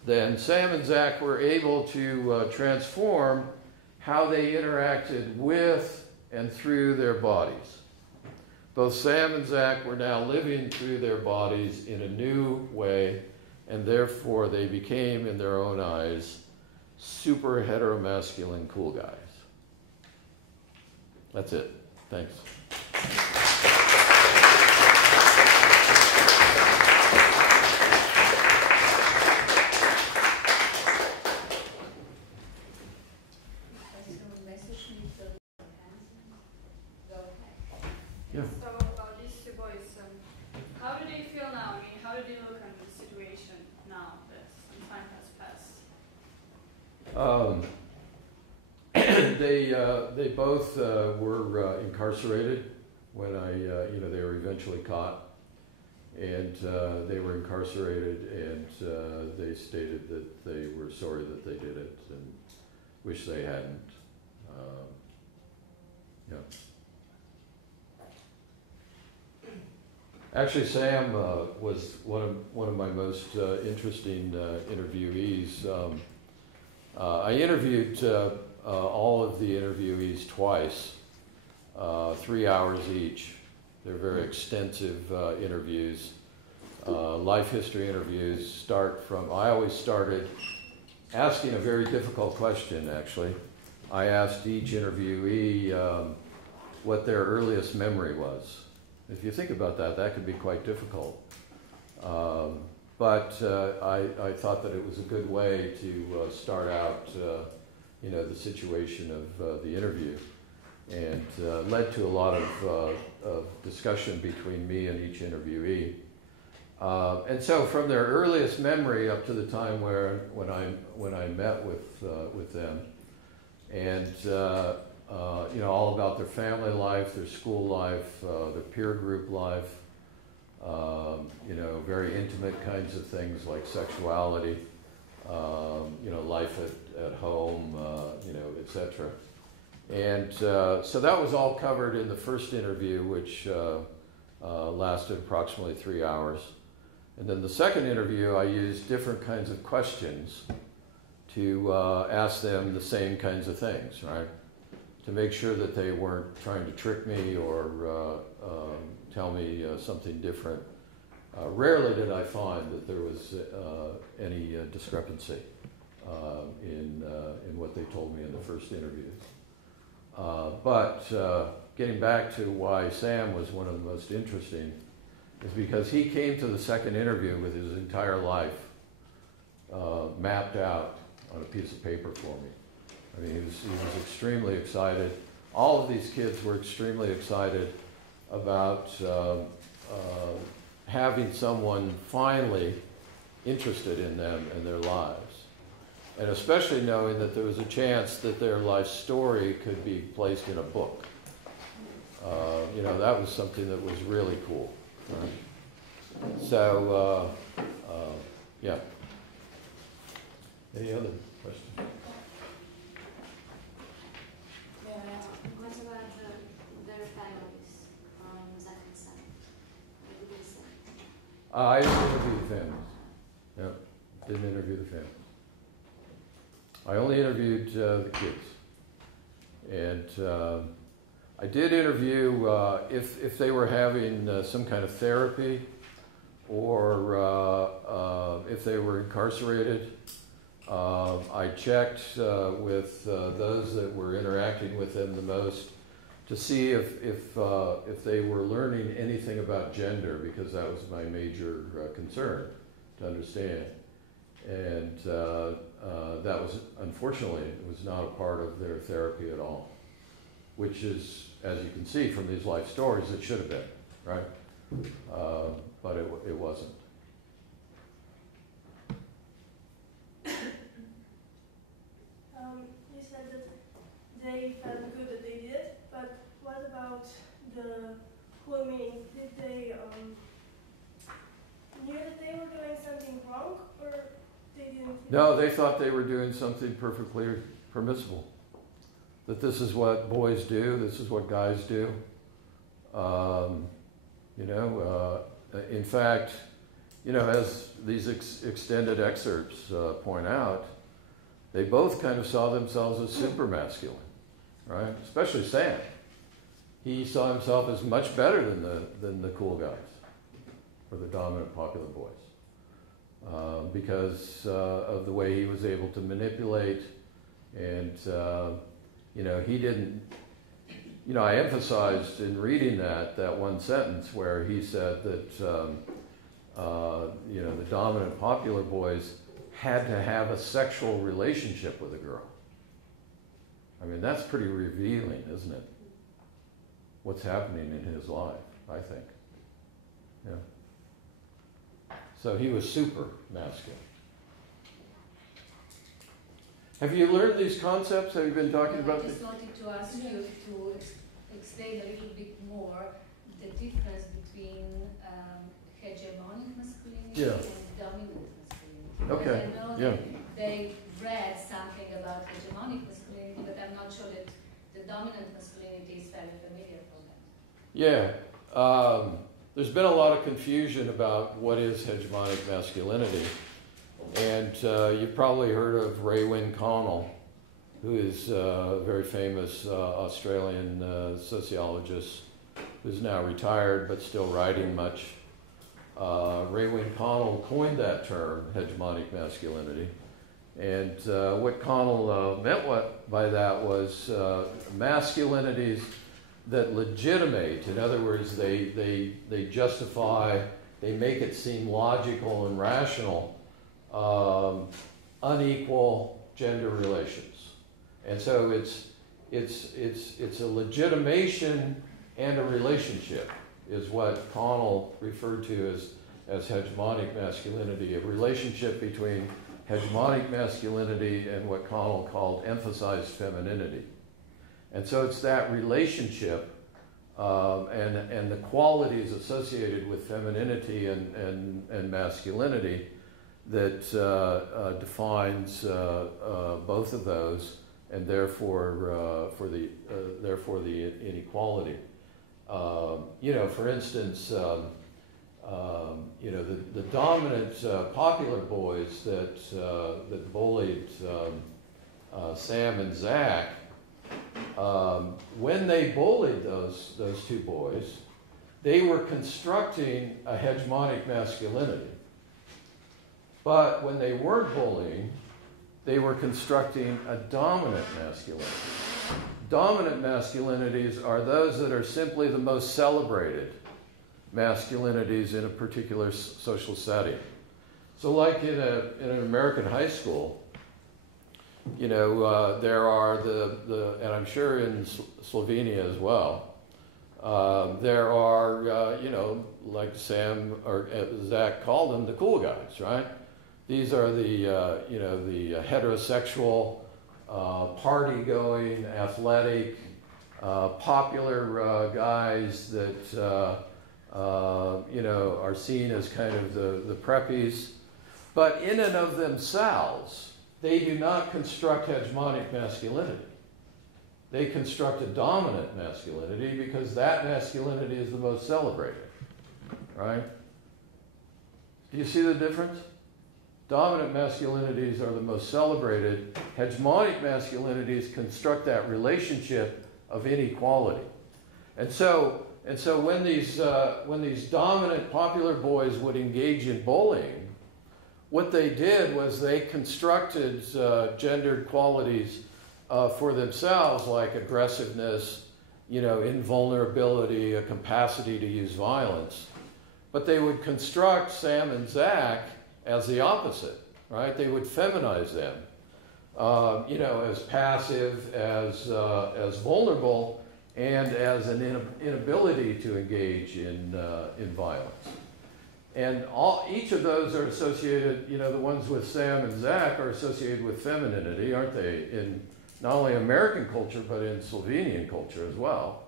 then Sam and Zach were able to transform how they interacted with and through their bodies. Both Sam and Zach were now living through their bodies in a new way, and therefore they became, in their own eyes, super heteromasculine cool guys. That's it. Thanks. Yeah. So about these two boys, how do they feel now? I mean, how do they look at the situation now that some time has passed? They both were incarcerated when they were eventually caught, and they were incarcerated, and they stated that they were sorry that they did it and wish they hadn't. Yeah. Actually, Sam was one of my most interesting interviewees. I interviewed all of the interviewees twice, 3 hours each. They're very extensive interviews. Life history interviews start from, I always started asking a very difficult question, actually. I asked each interviewee what their earliest memory was. If you think about that, that could be quite difficult. But I thought that it was a good way to start out, the situation of the interview, and led to a lot of discussion between me and each interviewee. And so, from their earliest memory up to the time when I met with them, and all about their family life, their school life, their peer group life, very intimate kinds of things like sexuality, life at home, etc. And so that was all covered in the first interview, which lasted approximately 3 hours. And then the second interview, I used different kinds of questions to ask them the same kinds of things, right? To make sure that they weren't trying to trick me or tell me something different. Rarely did I find that there was any discrepancy in what they told me in the first interviews. But getting back to why Sam was one of the most interesting is because he came to the second interview with his entire life mapped out on a piece of paper for me. I mean, he was extremely excited. All of these kids were extremely excited about having someone finally interested in them and their lives. And especially knowing that there was a chance that their life story could be placed in a book. That was something that was really cool. Right? So, yeah. Any other questions? What about their families from that side? What did they say? I didn't interview the families. Yeah, didn't interview the families. I only interviewed the kids. And I did interview if they were having some kind of therapy or if they were incarcerated. I checked with those that were interacting with them the most to see if they were learning anything about gender, because that was my major concern to understand. And that was, unfortunately, it was not a part of their therapy at all, which is, as you can see from these life stories, it should have been, right? But it wasn't. You said that they felt good that they did, but what about the whole meaning? Did they knew that they were doing something wrong, or they didn't? No, they thought they were doing something perfectly permissible. That this is what boys do, this is what guys do. In fact, as these extended excerpts point out, they both kind of saw themselves as super masculine, right? Especially Sam. He saw himself as much better than the cool guys, or the dominant popular boys, because of the way he was able to manipulate, and he didn't. I emphasized in reading that one sentence where he said that the dominant popular boys had to have a sexual relationship with a girl. I mean, that's pretty revealing, isn't it? What's happening in his life, I think. Yeah. So he was super masculine. Have you learned these concepts? Have you been talking about I just wanted to ask you to explain a little bit more the difference between hegemonic masculinity and dominant masculinity. Okay. Because I know that they read something about hegemonic masculinity, but I'm not sure that the dominant masculinity is very familiar for them. Yeah. there's been a lot of confusion about what is hegemonic masculinity. And you've probably heard of Raewyn Connell, who is a very famous Australian sociologist who's now retired but still writing much. Raewyn Connell coined that term, hegemonic masculinity. And what Connell meant by that was masculinities that legitimate, in other words, they justify, they make it seem logical and rational, unequal gender relations. And so it's a legitimation and a relationship is what Connell referred to as hegemonic masculinity, a relationship between hegemonic masculinity and what Connell called emphasized femininity. And so it's that relationship and the qualities associated with femininity and masculinity that defines both of those, and therefore the inequality. For instance, the dominant popular boys that bullied Sam and Zach, when they bullied those two boys, they were constructing a hegemonic masculinity. But when they weren't bullying, they were constructing a dominant masculinity. Dominant masculinities are those that are simply the most celebrated masculinities in a particular social setting. So like in an American high school, there are and I'm sure in Slovenia as well, there are, like Sam or Zach called them, the cool guys, right? These are the heterosexual, party-going, athletic, popular guys that are seen as kind of the preppies. But in and of themselves, they do not construct hegemonic masculinity. They construct a dominant masculinity because that masculinity is the most celebrated, right? Do you see the difference? Dominant masculinities are the most celebrated. Hegemonic masculinities construct that relationship of inequality. And so when these dominant popular boys would engage in bullying, what they did was they constructed gendered qualities for themselves, like aggressiveness, invulnerability, a capacity to use violence. But they would construct Sam and Zach as the opposite, right? They would feminize them, as passive, as vulnerable, and as an inability to engage in violence. And each of those are associated, the ones with Sam and Zach are associated with femininity, aren't they? In not only American culture, but in Slovenian culture as well.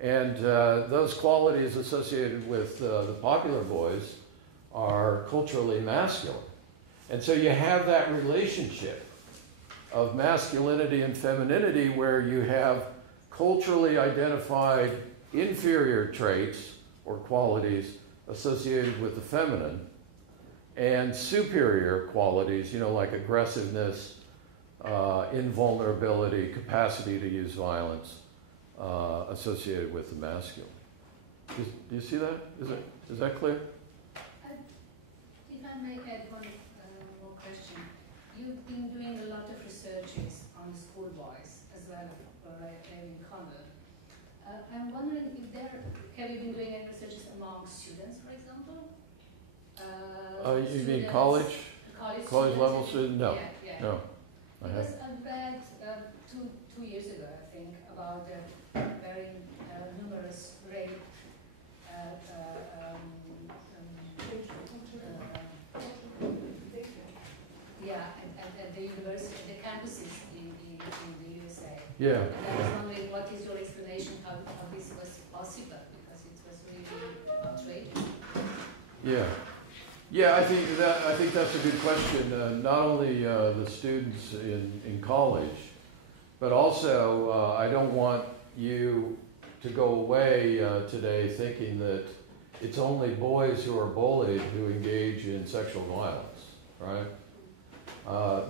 And those qualities associated with the popular boys are culturally masculine. And so you have that relationship of masculinity and femininity where you have culturally identified inferior traits or qualities associated with the feminine and superior qualities, like aggressiveness, invulnerability, capacity to use violence, associated with the masculine. Do you see that? Is that clear? If I may add one more question. You've been doing a lot of researches on schoolboys as well, like in Connell. I'm wondering if have you been doing any researches among students, for example? You mean college? College level students? No. Yeah. No. Because I read two years ago, I think, about the very numerous rape at the university, the campuses in the USA. Yeah. And I was wondering, what is your explanation how this was possible? Because it was really outrageous. Yeah, I think that's a good question. Not only the students in college, but also I don't want you to go away today thinking that it's only boys who are bullied who engage in sexual violence, right?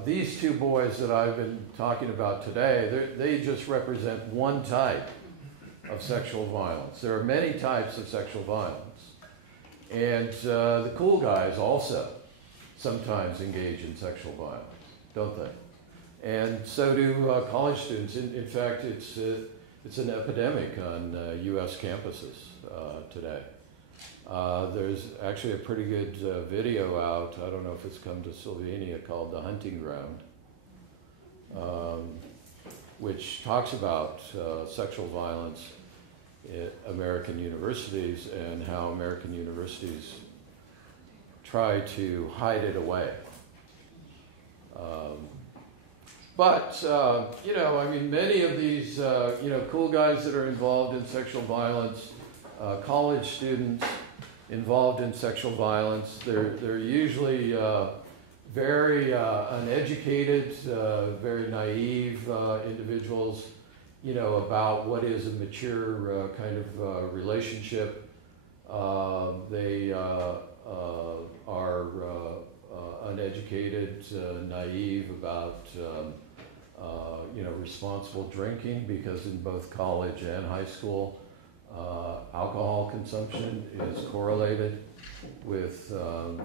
These two boys that I've been talking about today, they just represent one type of sexual violence. There are many types of sexual violence. And the cool guys also sometimes engage in sexual violence, don't they? And so do college students. In fact, it's an epidemic on U.S. campuses today. There's actually a pretty good video out, I don't know if it's come to Slovenia, called The Hunting Ground, which talks about sexual violence at American universities and how American universities try to hide it away. But I mean, many of these, cool guys that are involved in sexual violence, college students involved in sexual violence, they're usually very uneducated, very naive individuals, about what is a mature kind of relationship. They are uneducated, naive about responsible drinking, because in both college and high school, alcohol consumption is correlated with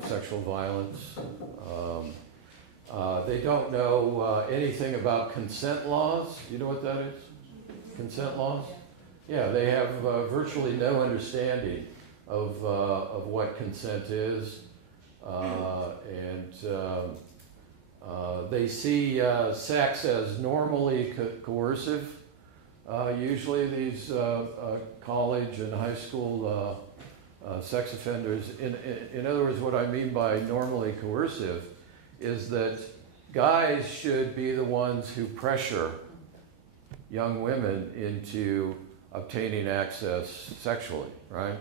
sexual violence. They don't know anything about consent laws. You know what that is? Consent laws? Yeah, they have virtually no understanding of what consent is. They see sex as normally coercive. Usually these college and high school sex offenders, in other words, what I mean by normally coercive is that guys should be the ones who pressure young women into obtaining access sexually, right?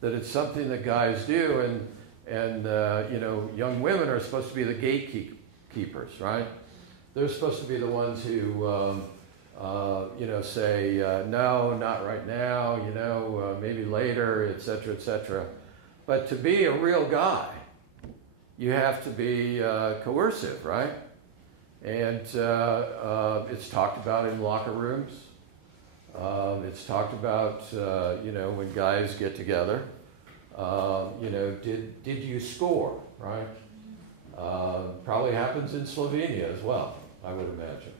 That it's something that guys do, and young women are supposed to be the gatekeepers, right? They're supposed to be the ones who, say, no, not right now, maybe later, etc., etc. But to be a real guy, you have to be coercive, right? And it's talked about in locker rooms. It's talked about, when guys get together. Did you score, right? Probably happens in Slovenia as well, I would imagine.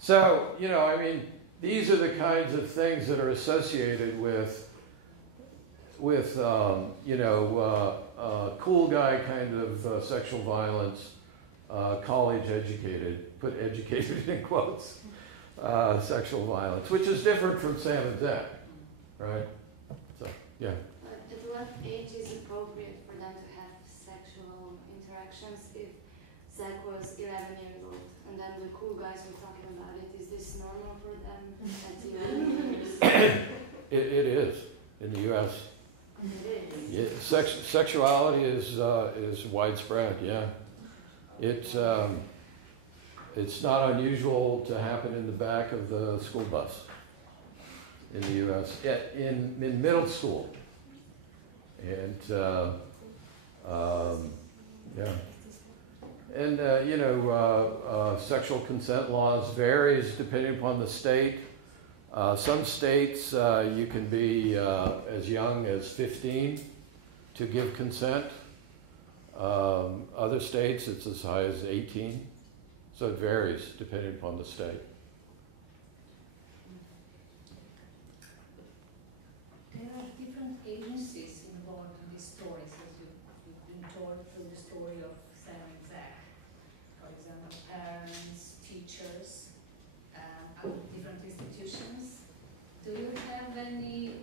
So, these are the kinds of things that are associated with cool guy kind of sexual violence, college educated, put educated in quotes, sexual violence, which is different from Sam and Zach, right? So, yeah. At what age is appropriate for them to have sexual interactions? If Zach was 11 years old and then the cool guys were talking about it, is this normal for them at 11 years? It is in the U.S. Yeah, sexuality is widespread. Yeah, it's not unusual to happen in the back of the school bus in the U.S. In middle school, and yeah, and sexual consent laws varies depending upon the state. Some states you can be as young as 15 to give consent. Other states it's as high as 18. So it varies depending upon the state. There are different agencies involved in these stories, as you've been told through the story of Sam and Zach. For example, parents, teachers, different institutions. Do you have any,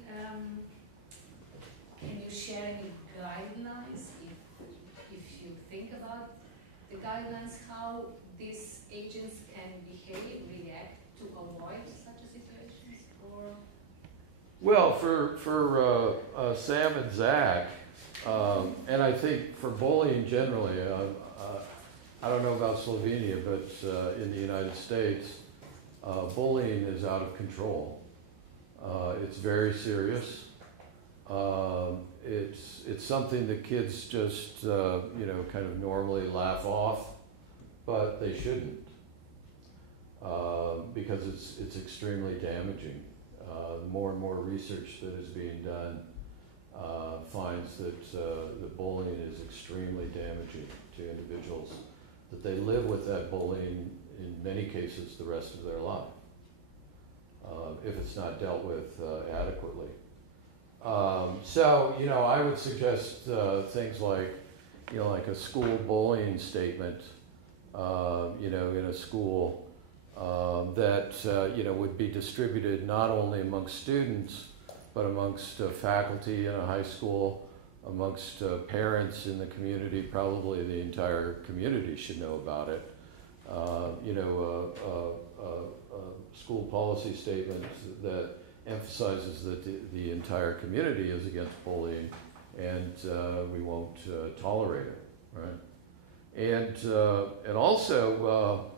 can you share any guidelines, if you think about the guidelines, how these agents can behave, react to avoid such a situations, or? Well, for Sam and Zach, and I think for bullying generally, I don't know about Slovenia, but in the United States, bullying is out of control. It's very serious. it's something that kids just, you know, kind of normally laugh off, but they shouldn't, because it's extremely damaging. More and more research that is being done finds that bullying is extremely damaging to individuals, that they live with that bullying in many cases the rest of their life, if it's not dealt with adequately. So, you know, I would suggest things like, you know, like a school bullying statement, you know, in a school that, you know, would be distributed not only amongst students, but amongst faculty in a high school, amongst parents in the community. Probably the entire community should know about it. You know, a school policy statement that emphasizes that the entire community is against bullying, and we won't tolerate it, right? And also,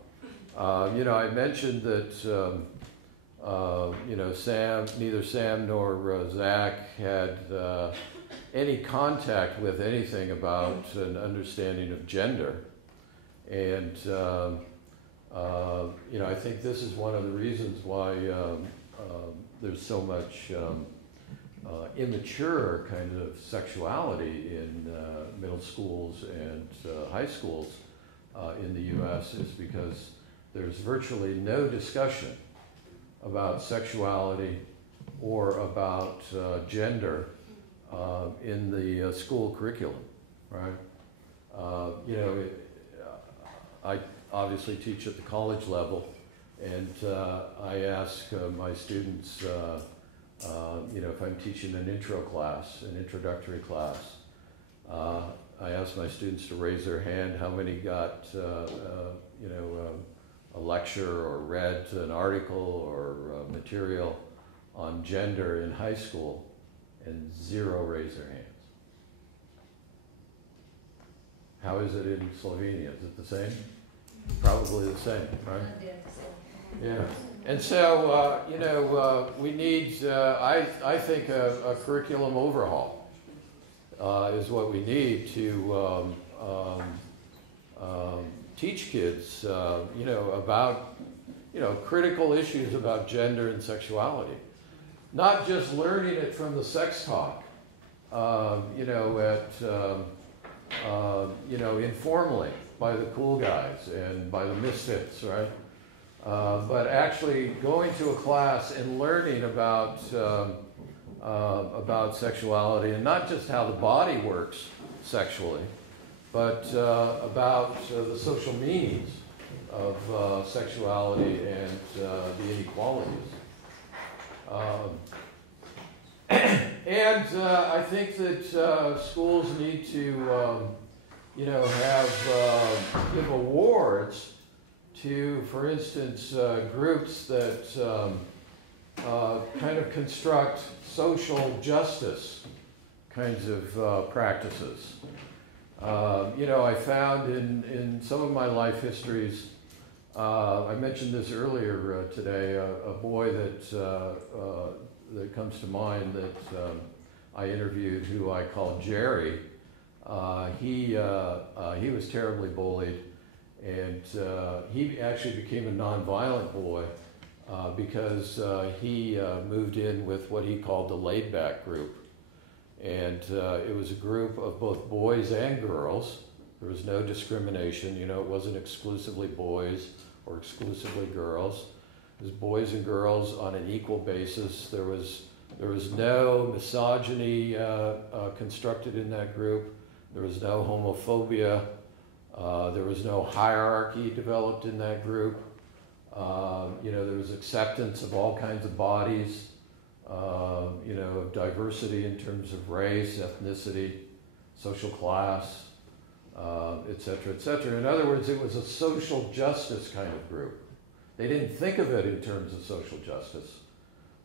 you know, I mentioned that you know, neither Sam nor Zach had any contact with anything about an understanding of gender, and you know, I think this is one of the reasons why there's so much immature kind of sexuality in middle schools and high schools in the U.S. is because there's virtually no discussion about sexuality or about gender in the school curriculum, right? You know, I obviously teach at the college level, and I ask my students, you know, if I'm teaching an intro class, an introductory class, I ask my students to raise their hand how many got, you know, a lecture or read an article or material on gender in high school, and 0 raise their hands. How is it in Slovenia? Is it the same? Probably the same, right? Yeah. And so, you know, we need, I think, a curriculum overhaul is what we need to teach kids, you know, about, you know, critical issues about gender and sexuality. Not just learning it from the sex talk, you know, you know, informally by the cool guys and by the misfits, right? But actually going to a class and learning about sexuality, and not just how the body works sexually, but about the social meanings of sexuality and the inequalities. And I think that schools need to, you know, have give awards to, for instance, groups that kind of construct social justice kinds of practices. You know, I found in some of my life histories, I mentioned this earlier today, a boy that comes to mind that I interviewed, who I called Jerry. He was terribly bullied, and he actually became a nonviolent boy because he moved in with what he called the laid-back group. And it was a group of both boys and girls. There was no discrimination. You know, it wasn't exclusively boys or exclusively girls. It was boys and girls on an equal basis. There was no misogyny constructed in that group. There was no homophobia. There was no hierarchy developed in that group. You know, there was acceptance of all kinds of bodies. You know, of diversity in terms of race, ethnicity, social class, et cetera, et cetera. In other words, it was a social justice kind of group. They didn't think of it in terms of social justice,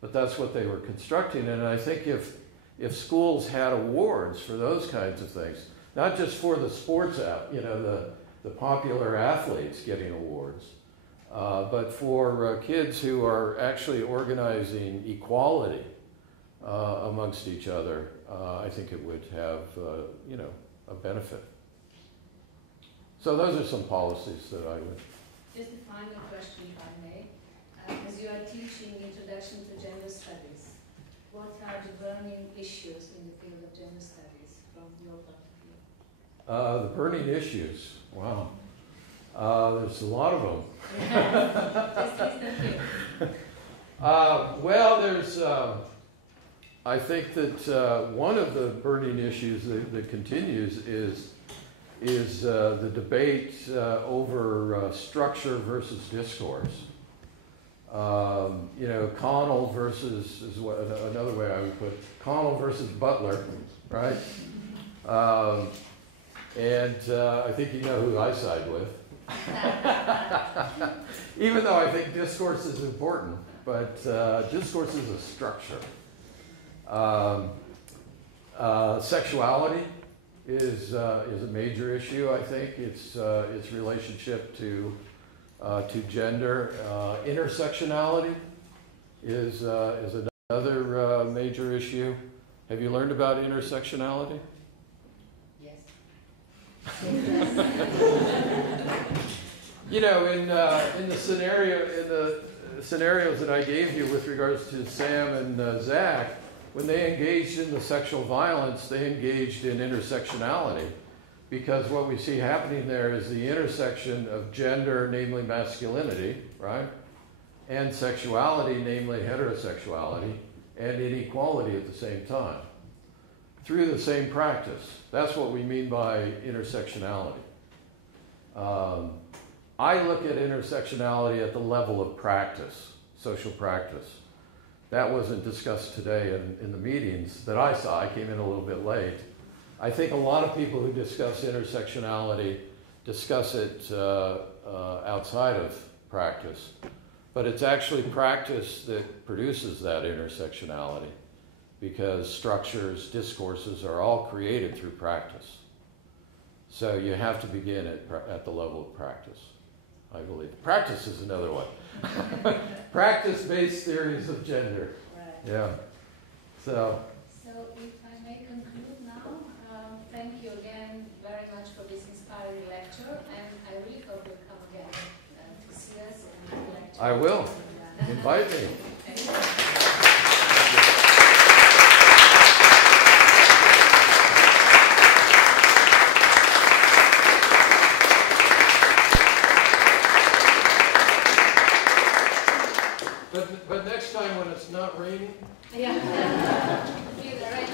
but that's what they were constructing. And I think if schools had awards for those kinds of things, not just for the sports, you know, the popular athletes getting awards, but for kids who are actually organizing equality amongst each other, I think it would have, you know, a benefit. So those are some policies that I would. Just a final question, if I may. As you are teaching Introduction to Gender Studies, what are the burning issues in the field of gender studies from your point of view? The burning issues, wow. There's a lot of them. Just list a few. Well, there's, I think that one of the burning issues that continues is the debate over structure versus discourse. You know, Connell versus, is what, another way I would put, Connell versus Butler, right? And I think you know who I side with. Even though I think discourse is important, but discourse is a structure. Sexuality is a major issue, I think. Its relationship to gender. Intersectionality is another major issue. Have you learned about intersectionality? Yes. You know, in the scenarios that I gave you with regards to Sam and Zach, when they engaged in the sexual violence, they engaged in intersectionality, because what we see happening there is the intersection of gender, namely masculinity, right, and sexuality, namely heterosexuality, and inequality at the same time, through the same practice. That's what we mean by intersectionality. I look at intersectionality at the level of practice, social practice. That wasn't discussed today in the meetings that I saw. I came in a little bit late. I think a lot of people who discuss intersectionality discuss it outside of practice. But it's actually practice that produces that intersectionality, because structures, discourses are all created through practice. So you have to begin at the level of practice, I believe. Practice is another one. Practice-based theories of gender. Right. Yeah. So if I may conclude now, thank you again very much for this inspiring lecture, and I really hope you'll come again to see us and lecture. I will. Invite me. Thank you. But next time when it's not raining. Yeah. Please arrange